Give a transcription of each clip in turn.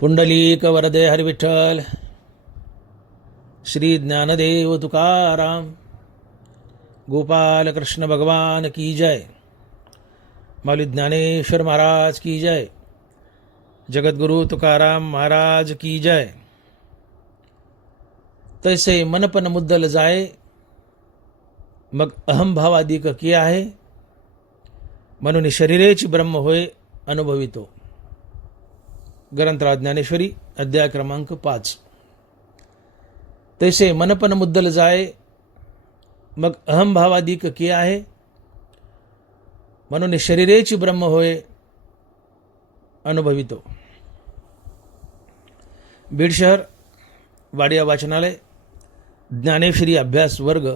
पुंडलीक वरदे हरिविठ्ठल. श्री ज्ञानदेव तुकाराम. गोपाल कृष्ण भगवान की जय. मौली ज्ञानेश्वर महाराज की जय. जगद्गुरु तुकाराम महाराज की जय. तैसे मनपन मुद्दल जाय, मग अहंभाव अधिक की आहे, म्हणून शरीरेची ब्रह्म होय अनुभवितो. ग्रंथराज ज्ञानेश्वरी अध्याय क्रमांक 5. तैसे मनपन मुद्दल जाय, मग अहंभावाधिक की आहे, म्हणून शरीरेची ब्रह्म होय अनुभवितो. बीड शहर वाडिया वाचनालय ज्ञानेश्वरी अभ्यास वर्ग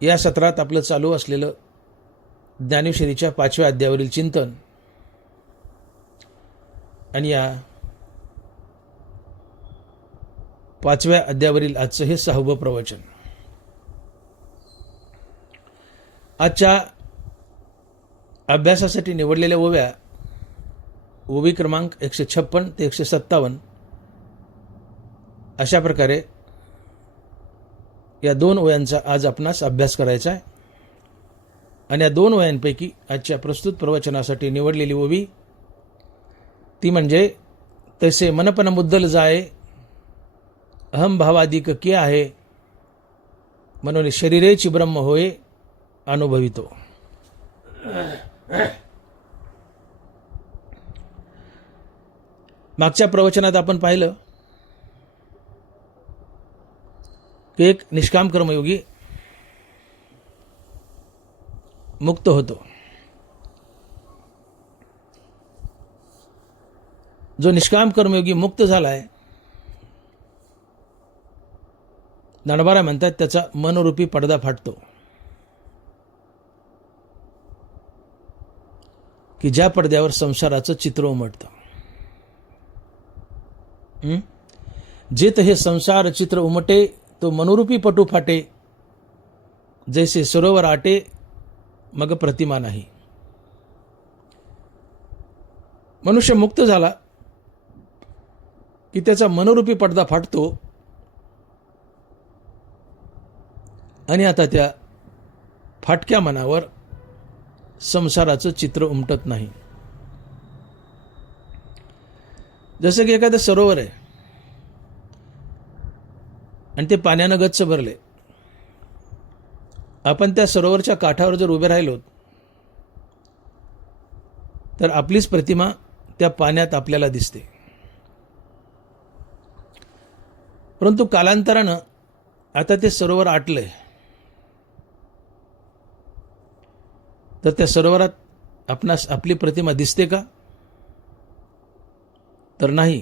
या सत्रात आपलं चालू असलेलं ज्ञानेश्वरीच्या 5व्या अध्यायावरील चिंतन आणि या 5व्या अध्यायावरील आजचं हे 6वं प्रवचन. आजच्या अभ्यासासाठी निवडलेल्या ओवी क्रमांक 156 ते 157 अशा प्रकारे या 2 ओव्यांचा आज आपणास अभ्यास करायचा आहे. आणि या 2 ओव्यांपैकी आजच्या प्रस्तुत प्रवचनासाठी निवडलेली ओवी ती म्हणजे तैसे मनपन मुद्दल जाय, अहंभावाधिक की आहे, म्हणून शरीरेची ब्रह्म होय अनुभवितो. मागच्या प्रवचनात आपण पाहिलं की एक निष्काम कर्मयोगी मुक्त होतो. जो निष्काम कर्मयोगी मुक्त झालाय, दांडबारा म्हणतात त्याचा मनरूपी पडदा फाटतो, की ज्या पडद्यावर संसाराचं चित्र उमटतं. जेत हे संसार चित्र उमटे, तो मनोरूपी पटू फाटे, जैसे सरोवर आटे मग प्रतिमा नाही. मनुष्य मुक्त झाला की त्याचा मनोरूपी पडदा फाटतो आणि आता त्या फाटक्या मनावर संसाराचं चित्र उमटत नाही. जसं की एखादं सरोवर आहे आणि ते पाण्यानं गच्च भरले. आपण त्या सरोवरच्या काठावर जर उभे राहिलो तर आपलीच प्रतिमा त्या पाण्यात आपल्याला दिसते. परंतु कालांतरानं आता ते सरोवर आटलंय, तर त्या सरोवरात आपणास आपली प्रतिमा दिसते का? तर नाही.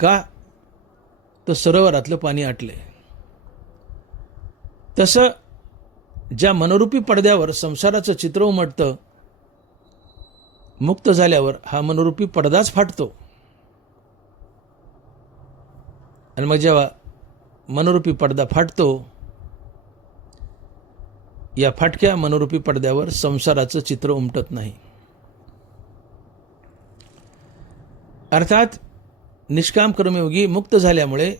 का? तर सरोवरातलं पाणी आटलंय. तसं ज्या मनोरूपी पडद्यावर संसाराचं चित्र उमटतं, मुक्त झाल्यावर हा मनोरूपी पडदाच फाटतो. आणि मग जेव्हा मनोरूपी पडदा फाटतो, या फाटक्या मनोरूपी पडद्यावर संसाराचं चित्र उमटत नाही. अर्थात निष्काम कर्मयोगी मुक्त झाल्यामुळे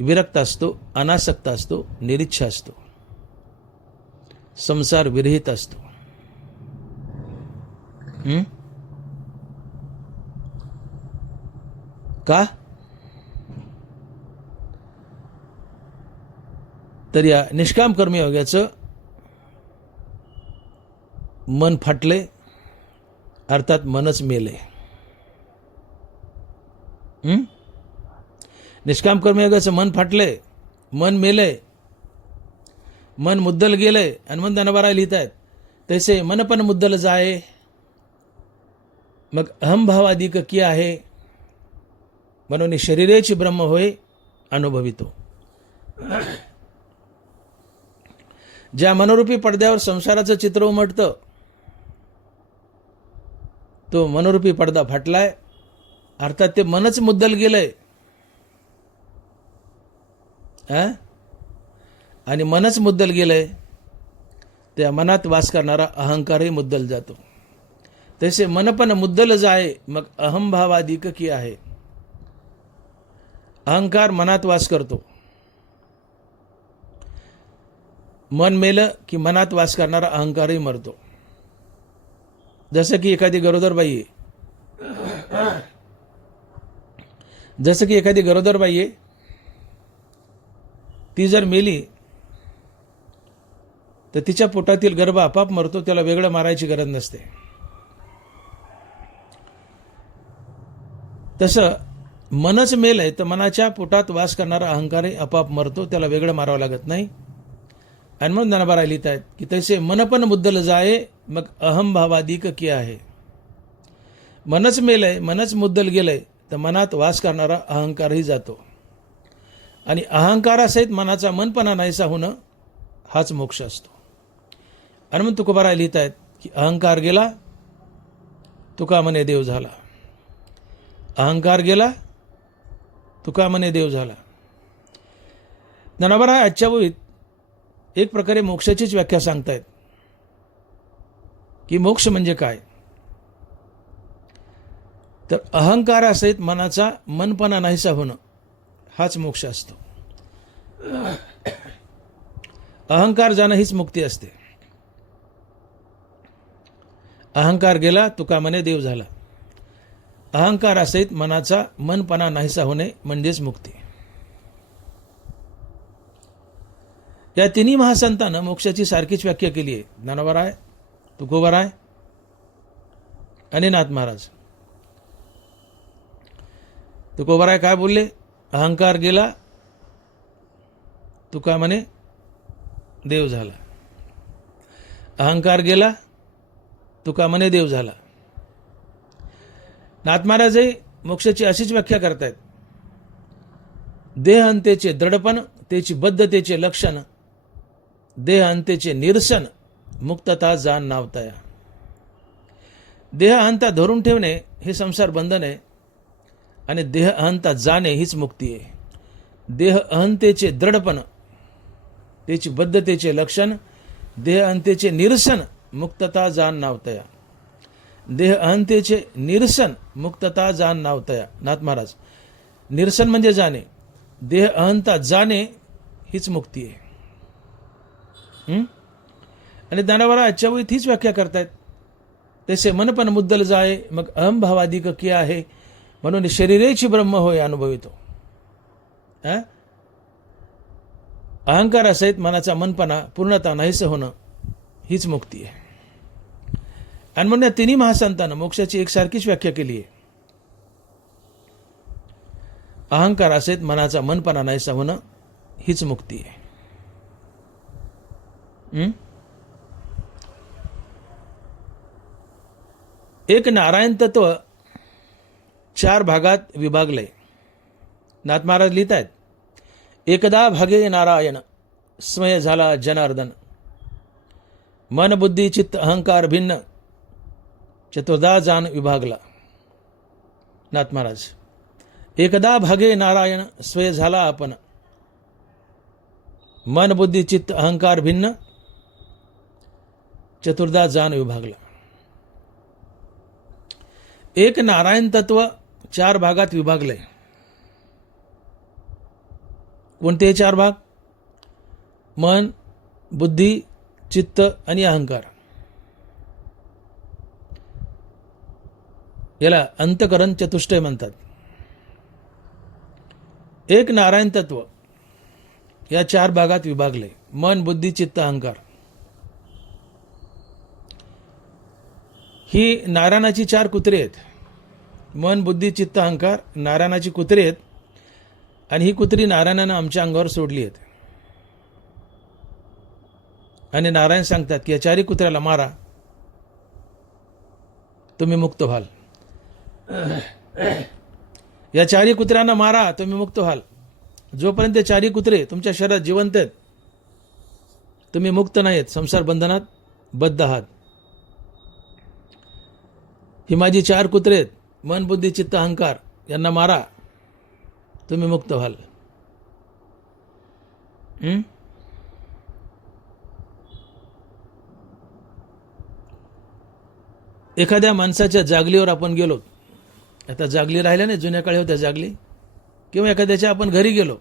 विरक्त असतो, अनासक्त असतो, निरिच्छा असतो, संसार विरहित असतो. का? तर या निष्काम कर्मयोगाचं मन फाटले, अर्थात मनच मेले. निष्काम कर्मयोगाचं मन फाटले, मन मेले, मन मुद्दल गेलंय. आणि मन दानबारा लिहित आहेत तैसे मनपन मुद्दल जाय, मग अहंभाव अधिक की आहे, म्हणून शरीरेची ब्रह्म होय अनुभवितो. ज्या मनोरूपी पडद्यावर संसाराचं चित्र उमटतं, तो मनोरूपी पडदा फाटलाय, अर्थात ते मनच मुद्दल गेलंय. आणि मनच मुद्दल गेलंय, त्या मनात वास करणारा अहंकारही मुद्दल जातो. तैसे मन पण मुद्दल जाय मग अहंभावादिक की आहे. अहंकार मनात वास करतो. मन मेलं की मनात वास करणारा अहंकारही मरतो. जसं की एखादी गरोदरबाई आहे, ती जर मेली तर तिच्या पोटातील गर्भ आपाप मरतो, त्याला वेगळं मारायची गरज नसते. तसं मनच मेलंय तर मनाच्या पोटात वास करणारा अहंकारही आपाप मरतो, त्याला वेगळं मारावं लागत नाही. आणि म्हणून ज्ञानोबा लिहित आहेत की तैसे मन पण मुद्दल जाये मग अहंभावादिक की आहे. मनच मेलंय, मनच मुद्दल गेलंय तर मनात वास करणारा अहंकारही जातो. आणि अहंकारासहित मनाचा मनपणा नाहीसा होणं हाच मोक्ष असतो. आणि मग तुकोबाराय लिहित आहेत की अहंकार गेला तुका म्हणे देव झाला. अहंकार गेला तुका म्हणे देव झाला. ज्ञानोबा आजच्या वहीत एक प्रकारे मोक्षाचीच व्याख्या सांगतायत की मोक्ष म्हणजे काय. तर अहंकारासहित मनाचा मनपणा नाहीसा होणं हाच मोक्ष असतो. अहंकार जाणं हीच मुक्ती असते. अहंकार गेला तुका म्हणे देव झाला. अहंकारासहित मनाचा मनपणा नाहीसा होणे म्हणजेच मुक्ती. या तिन्ही महासंतांनं मोक्षाची सारखीच व्याख्या केली आहे. ज्ञानोबा, तुकोबाराय आणि नाथ महाराज. तुकोबाराय काय बोलले? अहंकार गेला तुका म्हणे देव झाला. अहंकार गेला तुका म्हणे देव झाला. नाथ महाराजही मोक्षाची अशीच व्याख्या करतायत. देह अंतेचे दृढपण, त्याची बद्धतेचे लक्षण, देह अंतेचे निरसन, मुक्तता जाण नावतया. देह अहंता धरून ठेवणे हे संसार बंधन आहे आणि देह अहंता जाणे हीच मुक्ती आहे. देह अहंतेचे दृढपण, त्याची बद्धतेचे लक्षण, देह अहंतेचे निरसन, मुक्तता जाण नावतया. देह अहंतेचे निरसन, मुक्तता जाण नावतया. नाथ महाराज, निरसन म्हणजे जाणे, देह अहंता जाणे हीच मुक्ती आहे. आणि ज्ञानोबा आजच्या वेळी हीच व्याख्या करतायत. तसे मन पण मुद्दल जाय मग अहंभावादिक की आहे. म्हणून शरीरेची ब्रह्म होय अनुभवितो. अहंकारासहित मनाचा मनपणा पूर्णता नाहीस होणं हीच मुक्ती आहे. आणि म्हणून या तिन्ही महासंतांनं मोक्षाची एकसारखीच व्याख्या केली आहे. अहंकारासहित मनाचा मनपणा नाहीसा होणं हीच मुक्ती आहे. एक नारायण तत्व 4 भागात विभागले. नाथ महाराज लिहित आहेत, एकदा भागे नारायण स्वय झाला जनार्दन. मन बुद्धी चित्त अहंकार भिन्न चतुर्दा जाण विभागला. नाथ महाराज, एकदा भागे नारायण स्वय झाला आपण. मन बुद्धी चित्त अहंकार भिन्न चतुर्दा जाण विभागला. एक नारायण तत्व 4 भागात विभागले. कोणते 4 भाग? मन, बुद्धी, चित्त आणि अहंकार. याला अंतकरण चतुष्टय म्हणतात. एक नारायण तत्व या 4 भागात विभागले. मन, बुद्धी, चित्त, अहंकार. ही नारायणाची 4 कुत्रे आहेत. मन, बुद्धी, चित्त, अहंकार नारायणाची कुत्रे आहेत. आणि ही कुत्री नारायणानं आमच्या अंगावर सोडली आहेत. आणि नारायण सांगतात की या 4 कुत्र्याला मारा, तुम्ही मुक्त व्हाल. या 4 कुत्र्यांना मारा, तुम्ही मुक्त व्हाल. जोपर्यंत 4 कुत्रे तुमच्या शरीरात जिवंत आहेत, तुम्ही मुक्त नाहीत, संसार बंधनात बद्ध आहात. ही माझी 4 कुत्रे आहेत, मन, बुद्धी, चित्त, अहंकार, यांना मारा, तुम्ही मुक्त व्हाल. एखाद्या माणसाच्या जागलीवर आपण गेलो, आता जागली राहिल्या नाही, जुन्या काळी होत्या जागली, किंवा एखाद्याच्या आपण घरी गेलो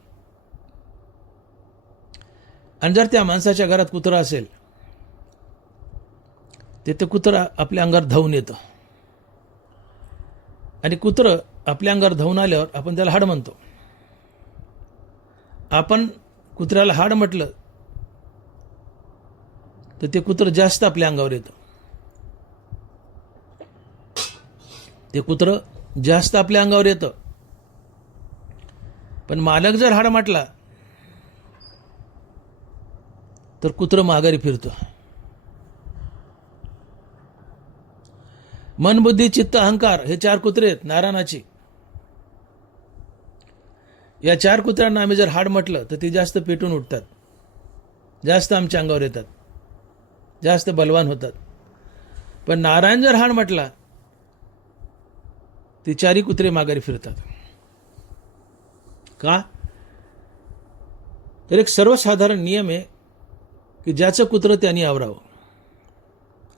आणि जर त्या माणसाच्या घरात कुत्रा असेल, ते कुत्रा आपल्या अंगावर धावून येतं आणि कुत्रं आपल्या अंगावर धावून आल्यावर आपण त्याला हाड म्हणतो. आपण कुत्र्याला हाड म्हटलं तर ते कुत्रं जास्त आपल्या अंगावर येतं. ते कुत्रं जास्त आपल्या अंगावर येतं. पण मालक जर हाड म्हटला तर कुत्रं माघारी फिरतं. मन, बुद्धी, चित्त, अहंकार हे 4 कुत्रे आहेत नारायणाची. या 4 कुत्र्यांना आम्ही जर हाड म्हटलं तर ते जास्त पेटून उठतात, जास्त आमच्या अंगावर येतात, जास्त बलवान होतात. पण नारायण जर हाड म्हटला ते 4 कुत्रे माघारी फिरतात. का? तर एक सर्वसाधारण नियम आहे की ज्याचं कुत्रं त्यांनी आवरावं,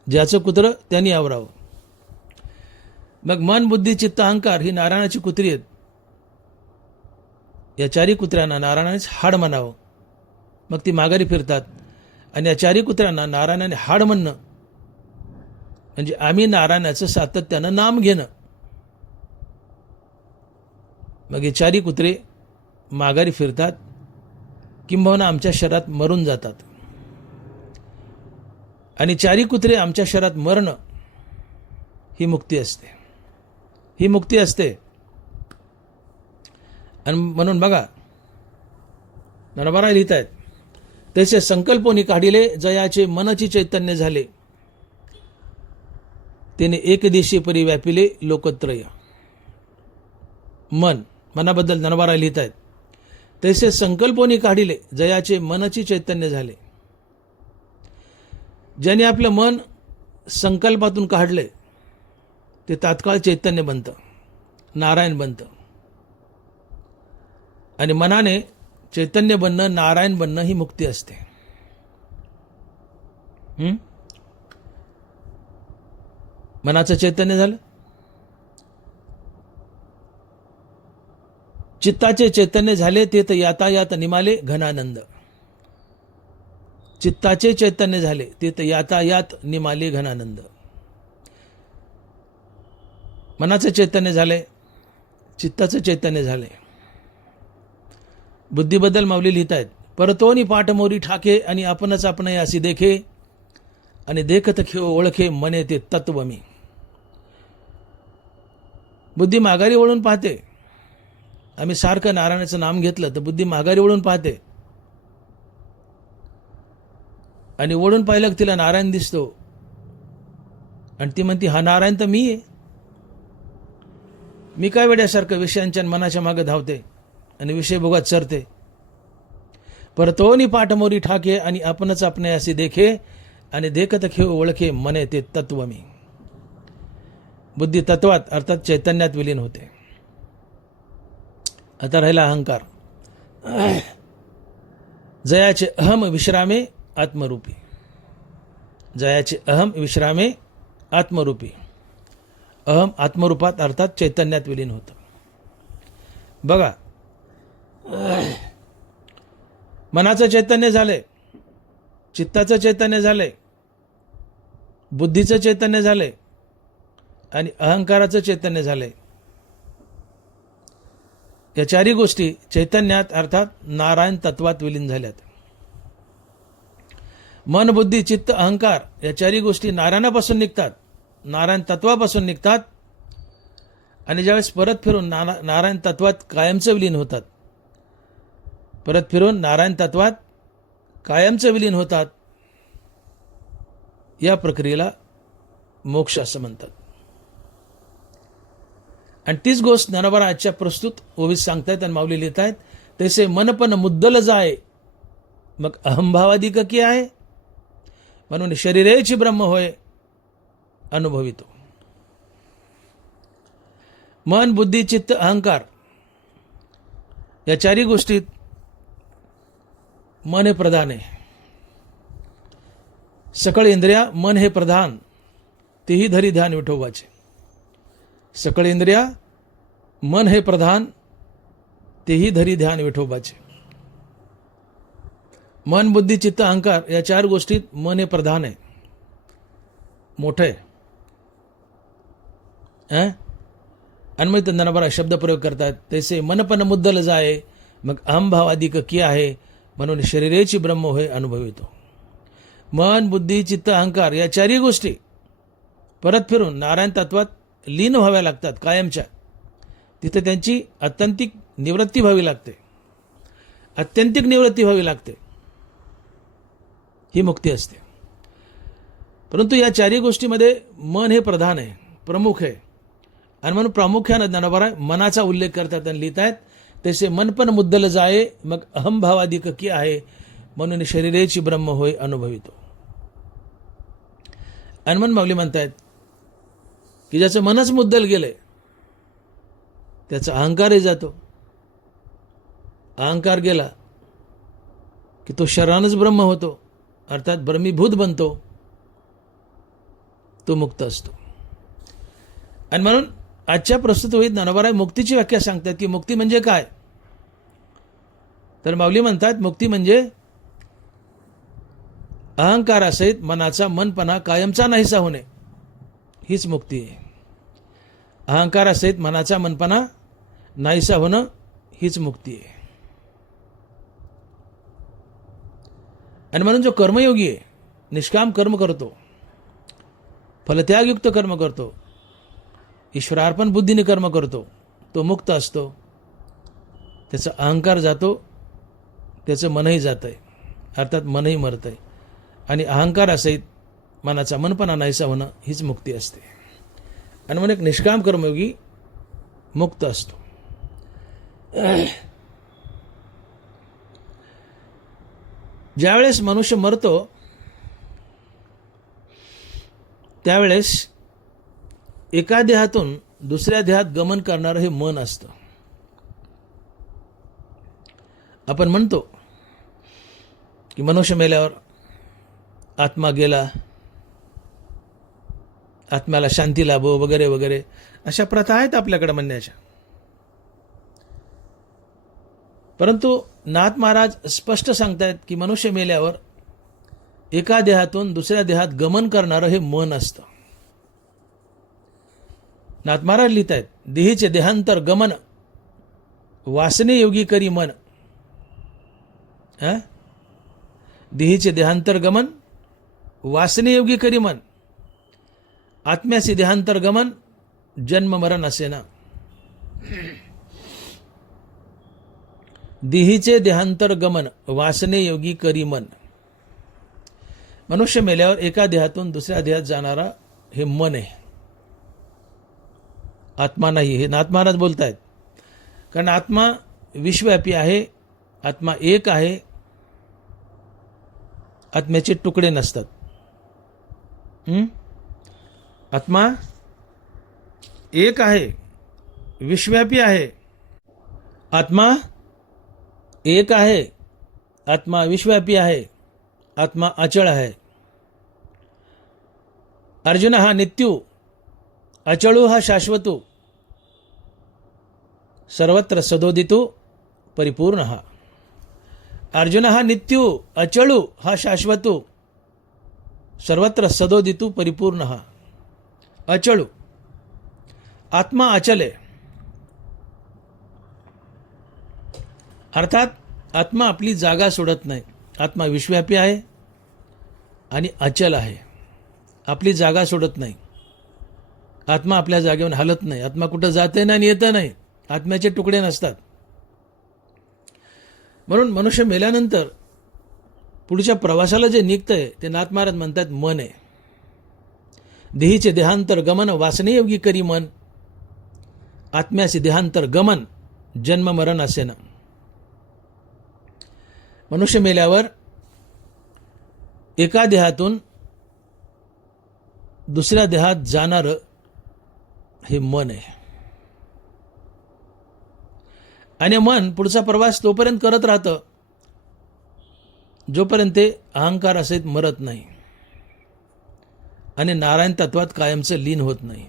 ज्याचं कुत्रं त्यांनी आवरावं. मग मन, बुद्धी, चित्त, अहंकार ही नारायणाची कुत्री आहेत. या 4 कुत्र्यांना नारायणानेच हाड म्हणावं, मग ती माघारी फिरतात. आणि या 4 कुत्र्यांना नारायणाने हाड म्हणणं म्हणजे आम्ही नारायणाचं सातत्यानं नाम घेणं. मग हे 4 कुत्रे माघारी फिरतात, किंबहुना आमच्या शरीरात मरून जातात. आणि 4 कुत्रे आमच्या शरीरात मरणं ही मुक्ती असते, ही मुक्ती असते. आणि म्हणून बघा नरबरा लिहित आहेत, तसे संकल्पोनी काढिले जयाचे मनची चैतन्य झाले, त्याने एकदिशी परी व्यापिले लोकत्रय. मनाबद्दल नरबरा लिहित आहेत, तसे संकल्पोनी काढिले जयाचे मनची चैतन्य झाले. ज्याने आपलं मन संकल्पातून काढले ते तात्काळ चैतन्य बनतं, नारायण बनतं. आणि मनाने चैतन्य बनणं, नारायण बनणं ही मुक्ती असते. मनाचं चैतन्य झालं, चित्ताचे चैतन्य झाले, ते तर यातायात निमाले घनानंद. चित्ताचे चैतन्य झाले, ते तर यातायात निमाले घनानंद. मनाचं चैतन्य झाले, चित्ताचं चैतन्य झाले. बुद्धीबद्दल माऊली लिहित आहेत, परतोनी पाठ मोरी ठाके आणि आपणच आपण अशी देखे, आणि देखत खेळ ओळखे मने ते तत्व मी. बुद्धी माघारी वळून पाहते. आम्ही सारखं नारायणाचं नाम घेतलं तर बुद्धी माघारी वळून पाहते, आणि वळून पाहिलं की तिला नारायण दिसतो, आणि ती म्हणते हा नारायण तर मी आहे. मी काय वेड्यासारखं विषयांच्या मनाच्या मागे धावते आणि विषय भोगात सरते. परतोनी पाठ मोरी ठाके आणि आपणच आपण असे देखे, आणि देखत खेळ ओळखे मने ते तत्व मी. बुद्धी तत्वात अर्थात चैतन्यात विलीन होते. आता राहिला अहंकार. जयाचे अहम विश्रामे आत्मरूपी. जयाचे अहम विश्रामे आत्मरूपी. अहम आत्मरूपात अर्थात चैतन्यात विलीन होतं. बघा, मनाचं चैतन्य झालंय, चित्ताचं चैतन्य झालंय, बुद्धीचं चैतन्य झालंय, आणि अहंकाराचं चैतन्य झालंय. या 4 गोष्टी चैतन्यात अर्थात नारायण तत्वात विलीन झाल्यात. मन, बुद्धी, चित्त, अहंकार या 4 गोष्टी नारायणापासून निघतात, नारायण तत्वापासून निघतात, आणि ज्यावेळेस परत फिरून नारायण तत्वात कायमचं विलीन होतात, परत फिरून नारायण तत्वात कायमचं विलीन होतात, या प्रक्रियेला मोक्ष असं म्हणतात. आणि तीच गोष्ट ज्ञानोबा आजच्या प्रस्तुत ओवीत सांगतायत आणि माऊली लिहित आहेत, तसे मनपण मुद्दल जाय मग अहंभावाधिक की आहे, म्हणून शरीरेची ब्रह्म होय अनुभवितो. मन, बुद्धी, चित्त, अहंकार या 4 गोष्टीत मन हे प्रधान आहे. सकळ इंद्रिया मन हे प्रधान, तेही धरी ध्यान विठोबाचे. सकळ इंद्रिया मन हे प्रधान, तेही धरी ध्यान विठोबाचे. मन, बुद्धी, चित्त, अहंकार या 4 गोष्टीत मन हे प्रधान आहे, मोठं आहे. अन्मय तंदनाभरा शब्द प्रयोग करतात. तैसे मनपन मुद्दल जाये, मग अहमभाव अधिक किया आहे, म्हणून शरीरेची ब्रह्म होय अनुभवितो. मन, बुद्धी, चित्त, अहंकार या 4ही गोष्टी परत फिरून नारायण तत्वात लीन व्हाव्या लागतात कायमच्या. तिथे त्यांची आत्यंतिक निवृत्ती व्हावी लागते, आत्यंतिक निवृत्ती व्हावी लागते, ही मुक्ती असते. परंतु या 4ही गोष्टीमध्ये मन हे प्रधान आहे, प्रमुख आहे. आणि म्हणून प्रामुख्यानं ज्ञानोबा मनाचा उल्लेख करतात आणि लिहित आहेत. तसे मनपण मुद्दल जाये, मग अहमभावाधिक की आहे, म्हणून शरीरेची ब्रह्म होय अनुभवितो. हनुमान माऊली म्हणतायत की ज्याचं मनच मुद्दल गेलंय त्याचा अहंकारही जातो. अहंकार गेला की तो शरीरानंच ब्रह्म होतो, अर्थात ब्रह्मीभूत बनतो, तो मुक्त असतो. आणि म्हणून आजच्या प्रस्तुत होईत ज्ञानोबा मुक्तीची व्याख्या सांगतात की मुक्ती म्हणजे काय. तर माऊली म्हणतात मुक्ती म्हणजे अहंकारासहित मनाचा मनपणा कायमचा नाहीसा होणे, हीच मुक्ती आहे. अहंकारासहित मनाचा मनपणा नाहीसा होणं हीच मुक्ती आहे. आणि म्हणून जो कर्मयोगी आहे, निष्काम कर्म करतो, फलत्यागयुक्त कर्म करतो, ईश्वरार्पण बुद्धीने कर्म करतो, तो मुक्त असतो. त्याचा अहंकार जातो, त्याचं मनही जात आहे, अर्थात मनही मरत आहे. आणि अहंकारासहित मनाचा मनपणा नाहीसा होणं हीच मुक्ती असते. आणि म्हणून एक निष्काम कर्मयोगी मुक्त असतो. ज्यावेळेस मनुष्य मरतो त्यावेळेस एका देहातून दुसऱ्या देहात गमन करणारं हे मन असतं. आपण म्हणतो की मनुष्य मेल्यावर आत्मा गेला, आत्म्याला शांती लाभो वगैरे वगैरे, अशा प्रथा आहेत आपल्याकडे म्हणण्याच्या. परंतु नाथ महाराज स्पष्ट सांगतायत की मनुष्य मेल्यावर एका देहातून दुसऱ्या देहात गमन करणारं हे मन असतं. नाथ महाराज लिहित आहेत देहीचे देहांतर गमन वासने योगी करी मन. देहीचे देहांतर गमन वासने योगी करी मन, आत्म्याचे देहांतर गमन जन्म मरण असे ना. देहीचे देहांतर गमन वासने योगी करी मन. मनुष्य मेल्यावर एका देहातून दुसऱ्या देहात जाणारा हे मन आहे, आत्मा नाही. हे नाथ महाराज बोलतायत. कारण आत्मा विश्वव्यापी आहे, आत्मा एक आहे, आत्म्याचे तुकडे नसतात. आत्मा एक आहे, विश्वव्यापी आहे. आत्मा एक आहे, आत्मा विश्वव्यापी आहे, आत्मा अचळ आहे. अर्जुन हा नित्यू, अचळू हा शाश्वतो, सर्वत्र सदोदितो परिपूर्ण हा. अर्जुन हा नित्यू, अचळू हा शाश्वतो, सर्वत्र सदोदितो परिपूर्ण हा. अचळू, आत्मा अचल आहे. अर्थात आत्मा आपली जागा सोडत नाही. आत्मा विश्वव्यापी आहे आणि अचल आहे, आपली जागा सोडत नाही. आत्मा आपल्या जागेवर हलत नाही. आत्मा कुठं जाते नाही आणि येतं नाही. आत्म्याचे तुकडे नसतात. म्हणून मनुष्य मेल्यानंतर पुढच्या प्रवासाला जे निघतंय ते नाथ महाराज म्हणतात मन आहे. देहीचे देहांतर गमन वासने योगी करी मन, आत्म्याचे देहांतर गमन जन्म मरण असे ना. मनुष्य मेल्यावर एका देहातून दुसऱ्या देहात जाणारं हे मन आहे. आणि मन पुढचा प्रवास तोपर्यंत करत राहतं जोपर्यंत ते अहंकारासहित मरत नाही. आणि नारायण तत्वात कायमचं लीन होत नाही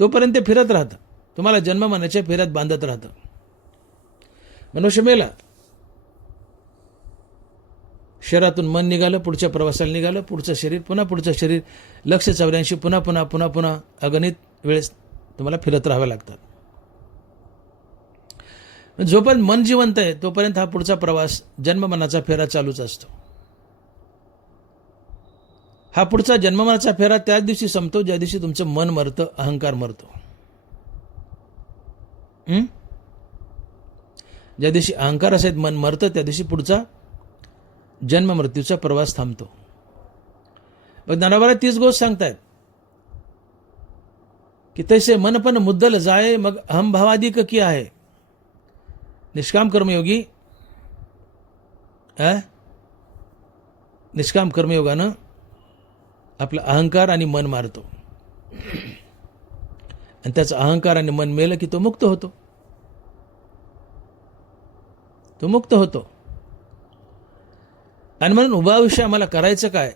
तोपर्यंत ते फिरत राहतं, तुम्हाला जन्ममरणाच्या फेऱ्यात बांधत राहतं. मनुष्य मेला, शरीरातून मन निघालं, पुढच्या प्रवासाला निघालं, पुढचं शरीर, पुन्हा पुढचं शरीर, लक्ष 84, पुन्हा पुन्हा पुन्हा पुन्हा अगणित वेळेस तुम्हाला फिरत राहावं लागतात. जोपर्यंत मन जिवंत आहे तोपर्यंत हा पुढचा प्रवास जन्ममरणाचा फेरा चालूच असतो. हा पुढचा जन्ममरणाचा फेरा त्याच दिवशी संपतो ज्या दिवशी तुमचं मन मरतं, अहंकार मरतो. ज्या दिवशी अहंकार असेल, मन मरतं, त्या दिवशी पुढचा जन्म मृत्यूचा प्रवास थांबतो. मग ज्ञानोबा तीच गोष्ट सांगतायत की तैसे मन पण मुद्दल जाय मग अहमभावाधिक की आहे. निष्काम कर्मयोगी निष्काम कर्मयोगानं आपला अहंकार आणि मन मारतो आणि त्याचा अहंकार आणि मन मेलं की तो मुक्त होतो. तो मुक्त होतो. आणि म्हणून उभा आयुष्य आम्हाला करायचं काय,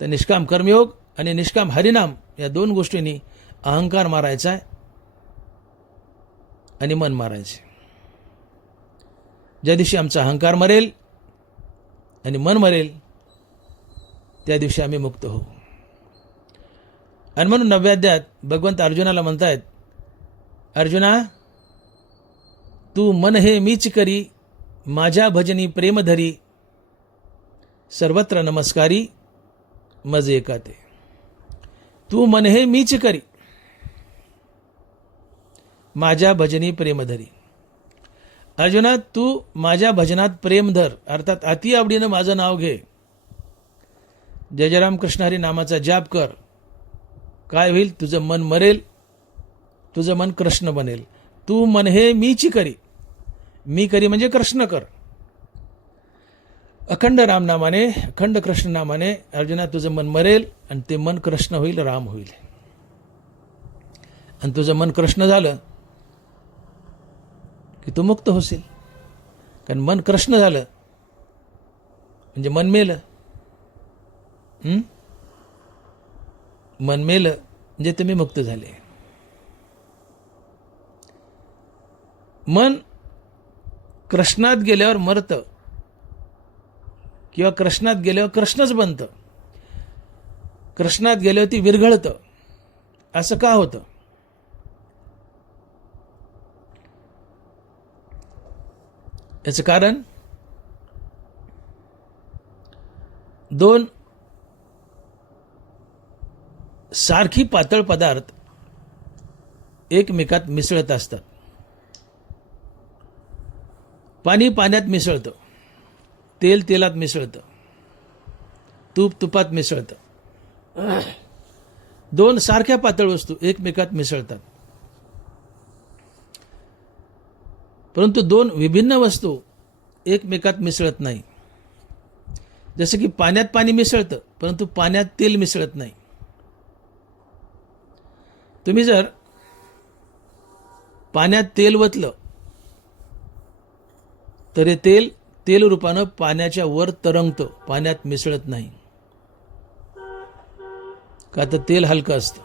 तर निष्काम कर्मयोग आणि निष्काम हरिनाम या दोन गोष्टींनी अहंकार मारायचा आहे आणि मन मारायचे. ज्या दिवशी आमचा अहंकार मरेल आणि मन मरेल त्या दिवशी आम्ही मुक्त होऊ. आणि म्हणून 9व्या अध्यायात भगवंत अर्जुनाला म्हणतायत, अर्जुना तू मन हे मीच करी, माझ्या भजनी प्रेम धरी, सर्वत्र नमस्कारी मज एका ते. तू मन हे मीच करी, माझ्या भजनी प्रेम धरी. अर्जुना तू माझ्या भजनात प्रेम धर, अर्थात अति आवडीनं माझं नाव घे. जय जय राम कृष्ण हरी नामाचा जाप कर. काय होईल, तुझं मन मरेल, तुझं मन कृष्ण बनेल. तू मन हे मीची करी, मी करी म्हणजे कृष्ण कर. अखंड राम नामाने, अखंड कृष्ण नामाने अर्जुना तुझं मन मरेल आणि ते मन कृष्ण होईल, राम होईल. आणि तुझं मन कृष्ण झालं की तू मुक्त होशील. कारण मन कृष्ण झालं म्हणजे मन मेलं. मन मेलं म्हणजे तुम्ही मुक्त झाले. मन कृष्णात गेल्यावर मरतं किंवा कृष्णात गेल्यावर कृष्णच बनतं. कृष्णात गेल्यावर ती विरघळतं. असं का होतं? याचं कारण दोन सारखी पातळ पदार्थ एकमेकात मिसळत असतात. पाणी पाण्यात मिसळतं, तेल तेलात मिसळतं, तूप तुपात मिसळतं. दोन सारख्या पातळ वस्तू एकमेकात मिसळतात. परंतु दोन विभिन्न वस्तू एकमेकात मिसळत नाही. जसं की पाण्यात पाणी मिसळतं परंतु पाण्यात तेल मिसळत नाही. तुम्ही जर पाण्यात तेल ओतलं तर हे तेल रूपानं पाण्याच्या वर तरंगतं, पाण्यात मिसळत नाही. का तर तेल हलकं असतं.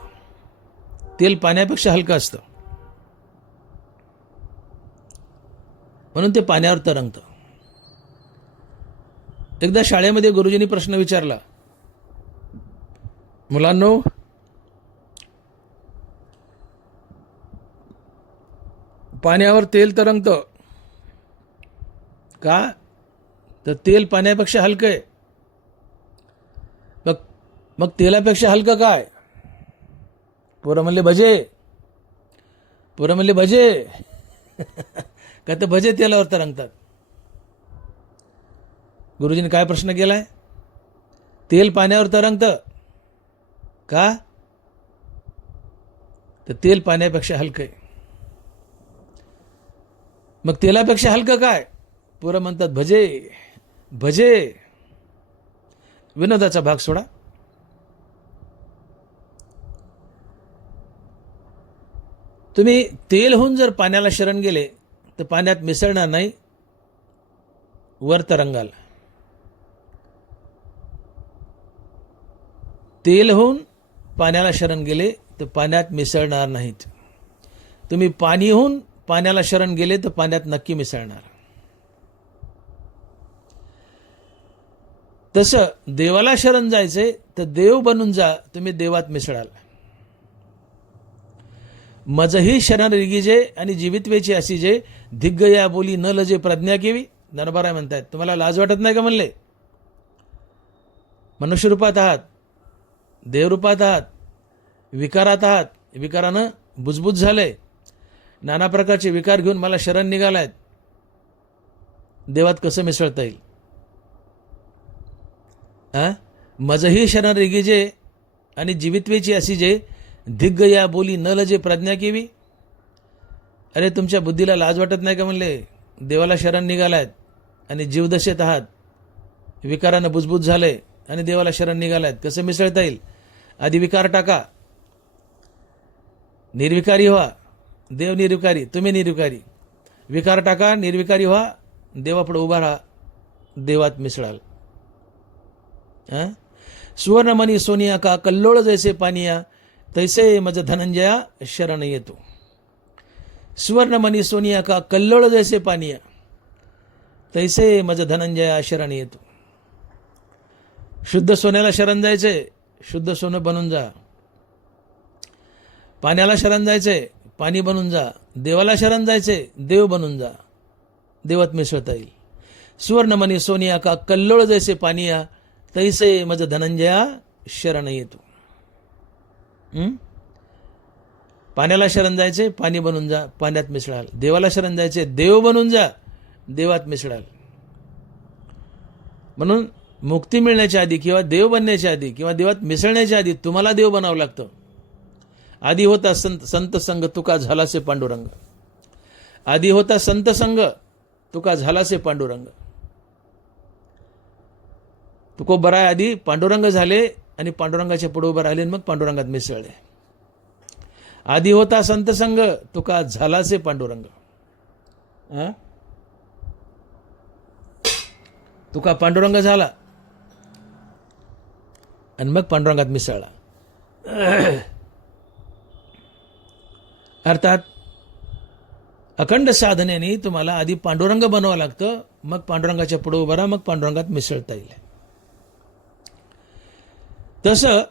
तेल पाण्यापेक्षा हलकं असतं म्हणून ते पाण्यावर तरंगतं. एकदा शाळेमध्ये गुरुजींनी प्रश्न विचारला, मुलांनो पाण्यावर तेल तरंगतं का? तर तेल पाण्यापेक्षा हलकं आहे. मग तेलापेक्षा हलकं काय? पोरं म्हणले भजे. पोरं म्हणले भजे. का तर भजे तेलावर तरंगतात. गुरुजीने काय प्रश्न केलाय? तेल पाण्यावर तरंगतं का? तर तेल पाण्यापेक्षा हलकं आहे. मग तेलापेक्षा हलकं काय? पोरं म्हणतात भजे. भजे. विनोदाचा भाग सोडा. तुम्ही तेल होऊन जर पाण्याला शरण गेले तर पाण्यात मिसळणार नाही, वर तरंगाल. तेल होऊन पाण्याला शरण गेले तर पाण्यात मिसळणार नाहीत. तुम्ही पाणी होऊन पाण्याला शरण गेले तर पाण्यात नक्की मिसळणार. तसं देवाला शरण जायचे तर देव बनून जा, तुम्ही देवात मिसळाल. मजही शरण रिगीजे आणि जीवितवेची अशी जे दिग्ग या बोली न लजे प्रज्ञा केवी. नरबराय म्हणतायत, तुम्हाला लाज वाटत नाही का म्हणले? मनुष्य रूपात आहात, देवरूपात आहात, विकारात आहात, विकारानं बुजबुज झालंय, नाना प्रकारचे विकार घेऊन मला शरण निघालायत. देवात कसं मिसळता येईल? मजही शरण रिगीजे आणि जीवितवेची अशी जे दिग्ग या बोली न लजे प्रज्ञा केवी. अरे तुमच्या बुद्धीला लाज वाटत नाही का म्हणले? देवाला शरण निघालायत आणि जीवदशेत आहात, विकारानं बुजबुज झाले आणि देवाला शरण निघालायत, कसं मिसळता येईल? आधी विकार टाका, निर्विकारी व्हा. देव निर्विकारी, तुम्ही निर्विकारी. विकार टाका, निर्विकारी व्हा, देवापुढे उभा राहा, देवात मिसळाल. सुवर्णमणी सोनिया का कल्लोळ जैसे पानिया तैसे मज धनंजया शरण येतो. सुवर्णमणी सोनिया का कल्लोळ जैसे पानिया तैसे मज धनंजया शरण येतो. शुद्ध सोन्याला शरण जायचे, शुद्ध सोनं बनून जा. पाण्याला शरण जायचे, पाणी बनून जा. देवाला शरण जायचे, देव बनून जा, देवात मिसळता येईल. सुवर्णमणी सोनिया का कल्लोळ जैसे पानिया तैसे मज धनंजया शरण येतो. पाण्याला शरण जायचे, पाणी बनून जा, पाण्यात मिसळाल. देवाला शरण जायचे, देव बनून जा, देवात मिसळाल. म्हणून मुक्ती मिळण्याच्या आधी किंवा देव बनण्याच्या आधी किंवा देवात मिसळण्याच्या आधी तुम्हाला देव बनावं लागतं. आधी होता संत संग तुका झालासे पांडुरंग. आधी होता संत संग तुका झालासे पांडुरंग. तुको बराय आधी पांडुरंग झाले आणि पांडुरंगाच्या पुढे उभं राहिले मग पांडुरंगात मिसळले. आधी होता संत संग तुका झालासे पांडुरंग. तुका पांडुरंग झाला आणि मग पांडुरंगात मिसळला. अर्थात अखंड साधनेने तुम्हाला आधी पांडुरंग बनवावं लागतं, मग पांडुरंगाच्या पुढे उभं राहा, मग पांडुरंगात मिसळता येईल. तसं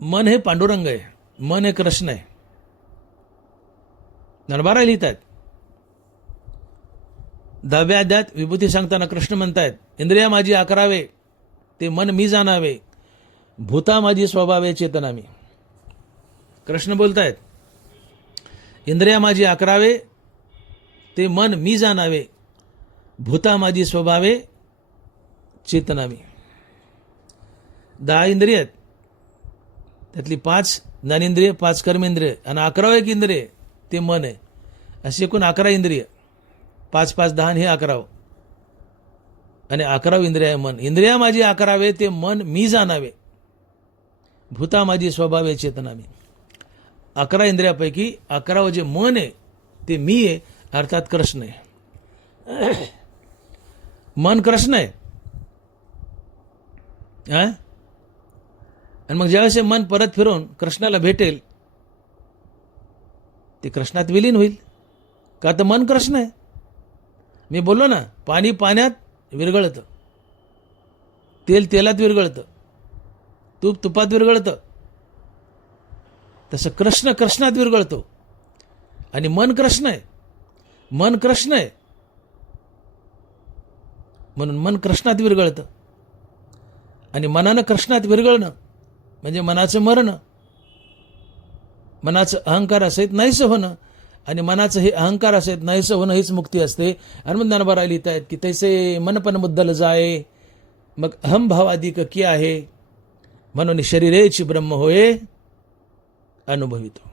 मन हे पांडुरंग आहे, मन हे कृष्ण आहे. नरबारा लिहित आहेत, 10व्या अध्यायात विभूती सांगताना कृष्ण म्हणतायत, इंद्रिया माझी 11 ते मन मी जाणावे, भूता माझी स्वभावे चेतना मी. कृष्ण बोलतायत, इंद्रिया माझी 11 ते मन मी जाणावे, भूता माझी स्वभावे चेतना मी. 10 इंद्रिय आहेत, त्यातली 5 ज्ञानेंद्रिय, 5 कर्मेंद्रिय आणि 11 इंद्रिय ते मन आहे. अशी एकूण 11 इंद्रिय, 5 5 10 हे 11 आणि 11 इंद्रिय आहे मन. इंद्रिया माझी 11 ते मन मी जाणावे, भूता माझी स्वभावे चेतना मी. 11 इंद्रियापैकी 11 जे मन आहे ते मी आहे, अर्थात कृष्ण आहे. मन कृष्ण आहे. आणि मग ज्यावेळेस मन परत फिरून कृष्णाला भेटेल ते कृष्णात विलीन होईल. का तर मन कृष्ण आहे. मी बोललो ना, पाणी पाण्यात विरघळतं, तेल तेलात विरघळतं, तूप तुपात विरघळतं. तसं कृष्ण कृष्णात विरघळतो आणि मन कृष्ण आहे. मन कृष्ण आहे म्हणून मन कृष्णात विरघळतं. आणि मनानं कृष्णात विरघळणं म्हणजे मनाचं मरणं, मनाचं अहंकार असेत नाहीसं होणं. आणि मनाचं हे अहंकार असेत नाहीसं होणं हीच मुक्ती असते. आणि मग ज्ञानोबा लिहित आहेत की तैसे मनपन मुद्दल जाय, मग अहम भाव अधिक की आहे, म्हणून शरीरेची ब्रह्म होय अनुभवितो.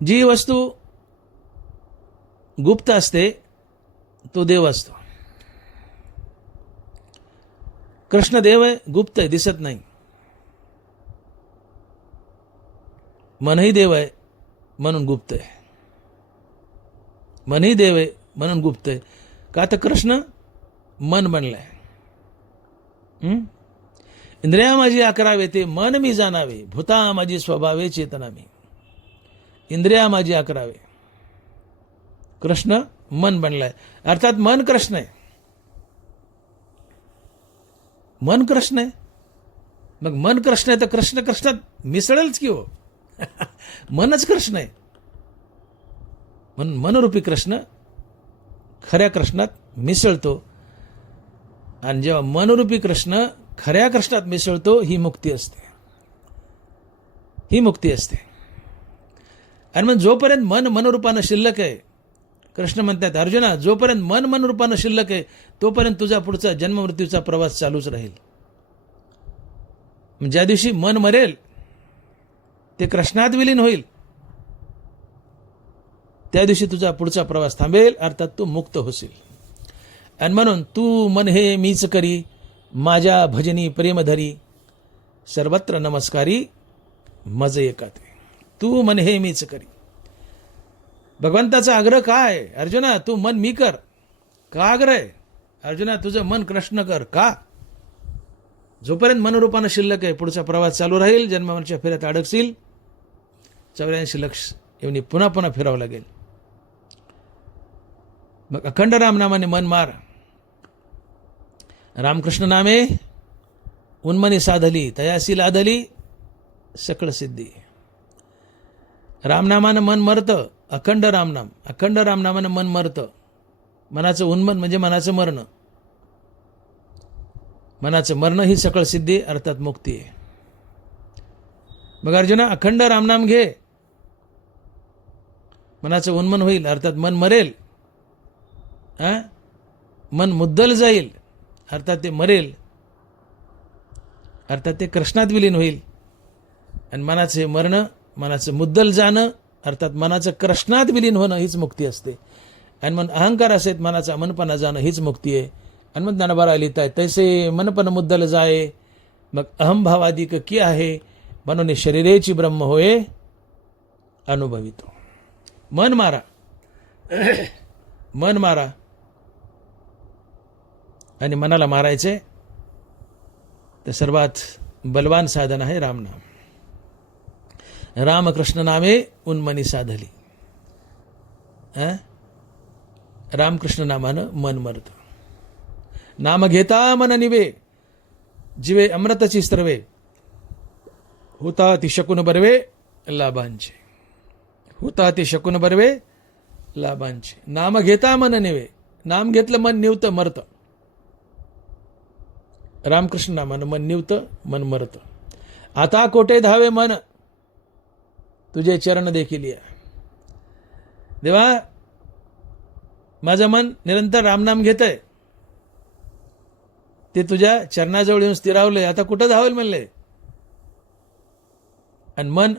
जी वस्तू गुप्त असते तो देव असतो. कृष्ण देव आहे, गुप्त आहे, दिसत नाही. मनही देव आहे म्हणून गुप्त आहे. मनही देव आहे म्हणून गुप्त आहे. का तर कृष्ण मन बनलाय. इंद्रिया माझी अकरावे ते मन मी जाणावे, भूता माझी स्वभावे चेतना मी. इंद्रिया माझी अकरावे. कृष्ण मन बनलाय, अर्थात मन कृष्ण आहे. मन कृष्ण आहे, मग मन कृष्ण आहे तर कृष्ण कृष्णात मिसळेलच की हो. मनच कृष्ण आहे. मनरूपी कृष्ण खऱ्या कृष्णात मिसळतो, आणि जेव्हा मनरूपी कृष्ण खऱ्या कृष्णात मिसळतो ही मुक्ती असते. ही मुक्ती असते. आणि मग जोपर्यंत मन मनरूपानं शिल्लक आहे, कृष्ण म्हणतात अर्जुना जोपर्यंत मन मनरूपानं शिल्लक आहे तोपर्यंत तुझा पुढचा जन्ममृत्यूचा प्रवास चालूच राहील. ज्या दिवशी मन मरेल ते कृष्णात विलीन होईल, त्या दिवशी तुझा पुढचा प्रवास थांबेल, अर्थात तू मुक्त होशील. आणि म्हणून तू मन हे मीच करी, माझ्या भजनी प्रेमधरी, सर्वत्र नमस्कारी मज एकाते. तू मन हे मीच करी. भगवंताचा आग्रह काय अर्जुना, तू मन मी कर. का आग्रह आहे अर्जुना, तुझं मन कृष्ण कर. का? जोपर्यंत मनरूपानं शिल्लक आहे पुढचा प्रवास चालू राहील, जन्मावरच्या फेऱ्यात अडकशील, 84 लक्ष येऊन पुन्हा पुन्हा फिरावं लागेल. मग अखंड रामनामाने मन मार. रामकृष्ण नामे उन्मनी साधली, तयासी लाधली सकळ सिद्धी. रामनामानं मन मरतं, अखंड रामनाम, अखंड रामनामानं मन मरतं. मनाचं उन्मन म्हणजे मनाचं मरण. मनाचं मरण ही सकळ सिद्धी अर्थात मुक्ती आहे. मग अर्जुना अखंड रामनाम घे, मनाचं उन्मन होईल, अर्थात मन मरेल. मन मुद्दल जाईल, अर्थात ते मरेल, अर्थात ते कृष्णात विलीन होईल. आणि मनाचे मरण, मनाचं मुद्दल जाणं, अर्थात मनाचं कृष्णात विलीन होणं हीच मुक्ती असते. आणि मग अहंकार असेल मनाचा अमनपणा जाणं हीच मुक्ती आहे. आणि मग ज्ञानोबा लिहित आहे तैसे मनपण मुद्दल जाये, मग अहमभावादिक की आहे, म्हणून शरीरेची ब्रह्म होय अनुभवितो. मन मारा, मन मारा. आणि मनाला मारायचे तर सर्वात बलवान साधन आहे रामनाम. रामकृष्ण नामे उन्मनी साधली. रामकृष्ण नामानं मन मरतं. नाम घेता मन निवे, जिवे अमृतची स्त्रवे, होता ती शकून बरवे लाभांचे. होता ती शकून बरवे लाभांचे. नाम घेता मन निवे, नाम घेतलं मन निवतं मरतं. रामकृष्ण नामानं मन निवतं, मन मरतं. आता कोठे धावे मन, तुझे चरण देखील या. देवा माझं मन निरंतर रामनाम घेतंय, ते तुझ्या चरणाजवळ येऊन स्थिरावलंय, आता कुठं धावेल म्हणले. आणि मन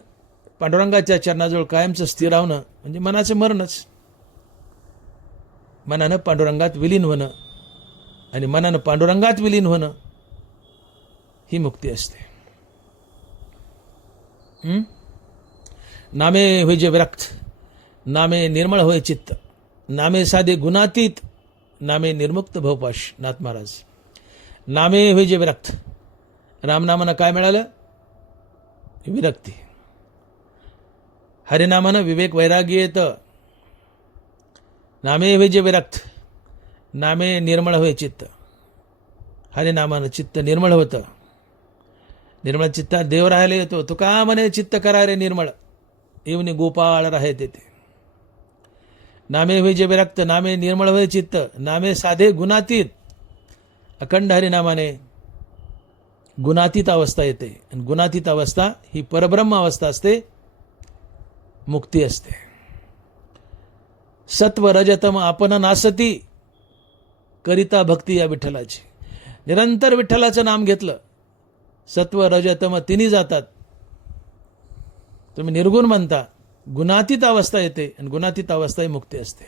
पांडुरंगाच्या चरणाजवळ कायमचं स्थिरावणं म्हणजे मनाचं मरणच. मनानं पांडुरंगात विलीन होणं आणि मनानं पांडुरंगात विलीन होणं ही मुक्ती असते. नामे होय जे विरक्त, नामे निर्मळ होय चित्त, नामे साधे गुणातीत, नामे निर्मुक्त भवपाश. नाथ महाराज. नामे होय जे विरक्त, रामनामानं काय मिळालं? विरक्ती. हरिनामानं विवेक वैराग्य येतं. नामे होय जे विरक्त, नामे निर्मळ होय चित्त. हरिनामानं चित्त निर्मळ होतं. निर्मळ चित्तात देव राहायला येतो. तुका म्हणे चित्त करा रे निर्मळ, येऊन गोपाळ राहे तेथे. नामे होय जे विरक्त, नामे निर्मळ होय चित्त, नामे साधे गुणातीत. अखंड हरिनामाने गुणातीत अवस्था येते. आणि गुणातीत अवस्था ही परब्रह्म अवस्था असते, मुक्ती असते. सत्व रजतम आपण नासती, करिता भक्ती या विठ्ठलाची. निरंतर विठ्ठलाचं नाम घेतलं, सत्व रजतम तिन्ही जातात. तुम्ही निर्गुण म्हणता, गुणातीत अवस्था येते आणि गुणातीत अवस्था ही मुक्ती असते.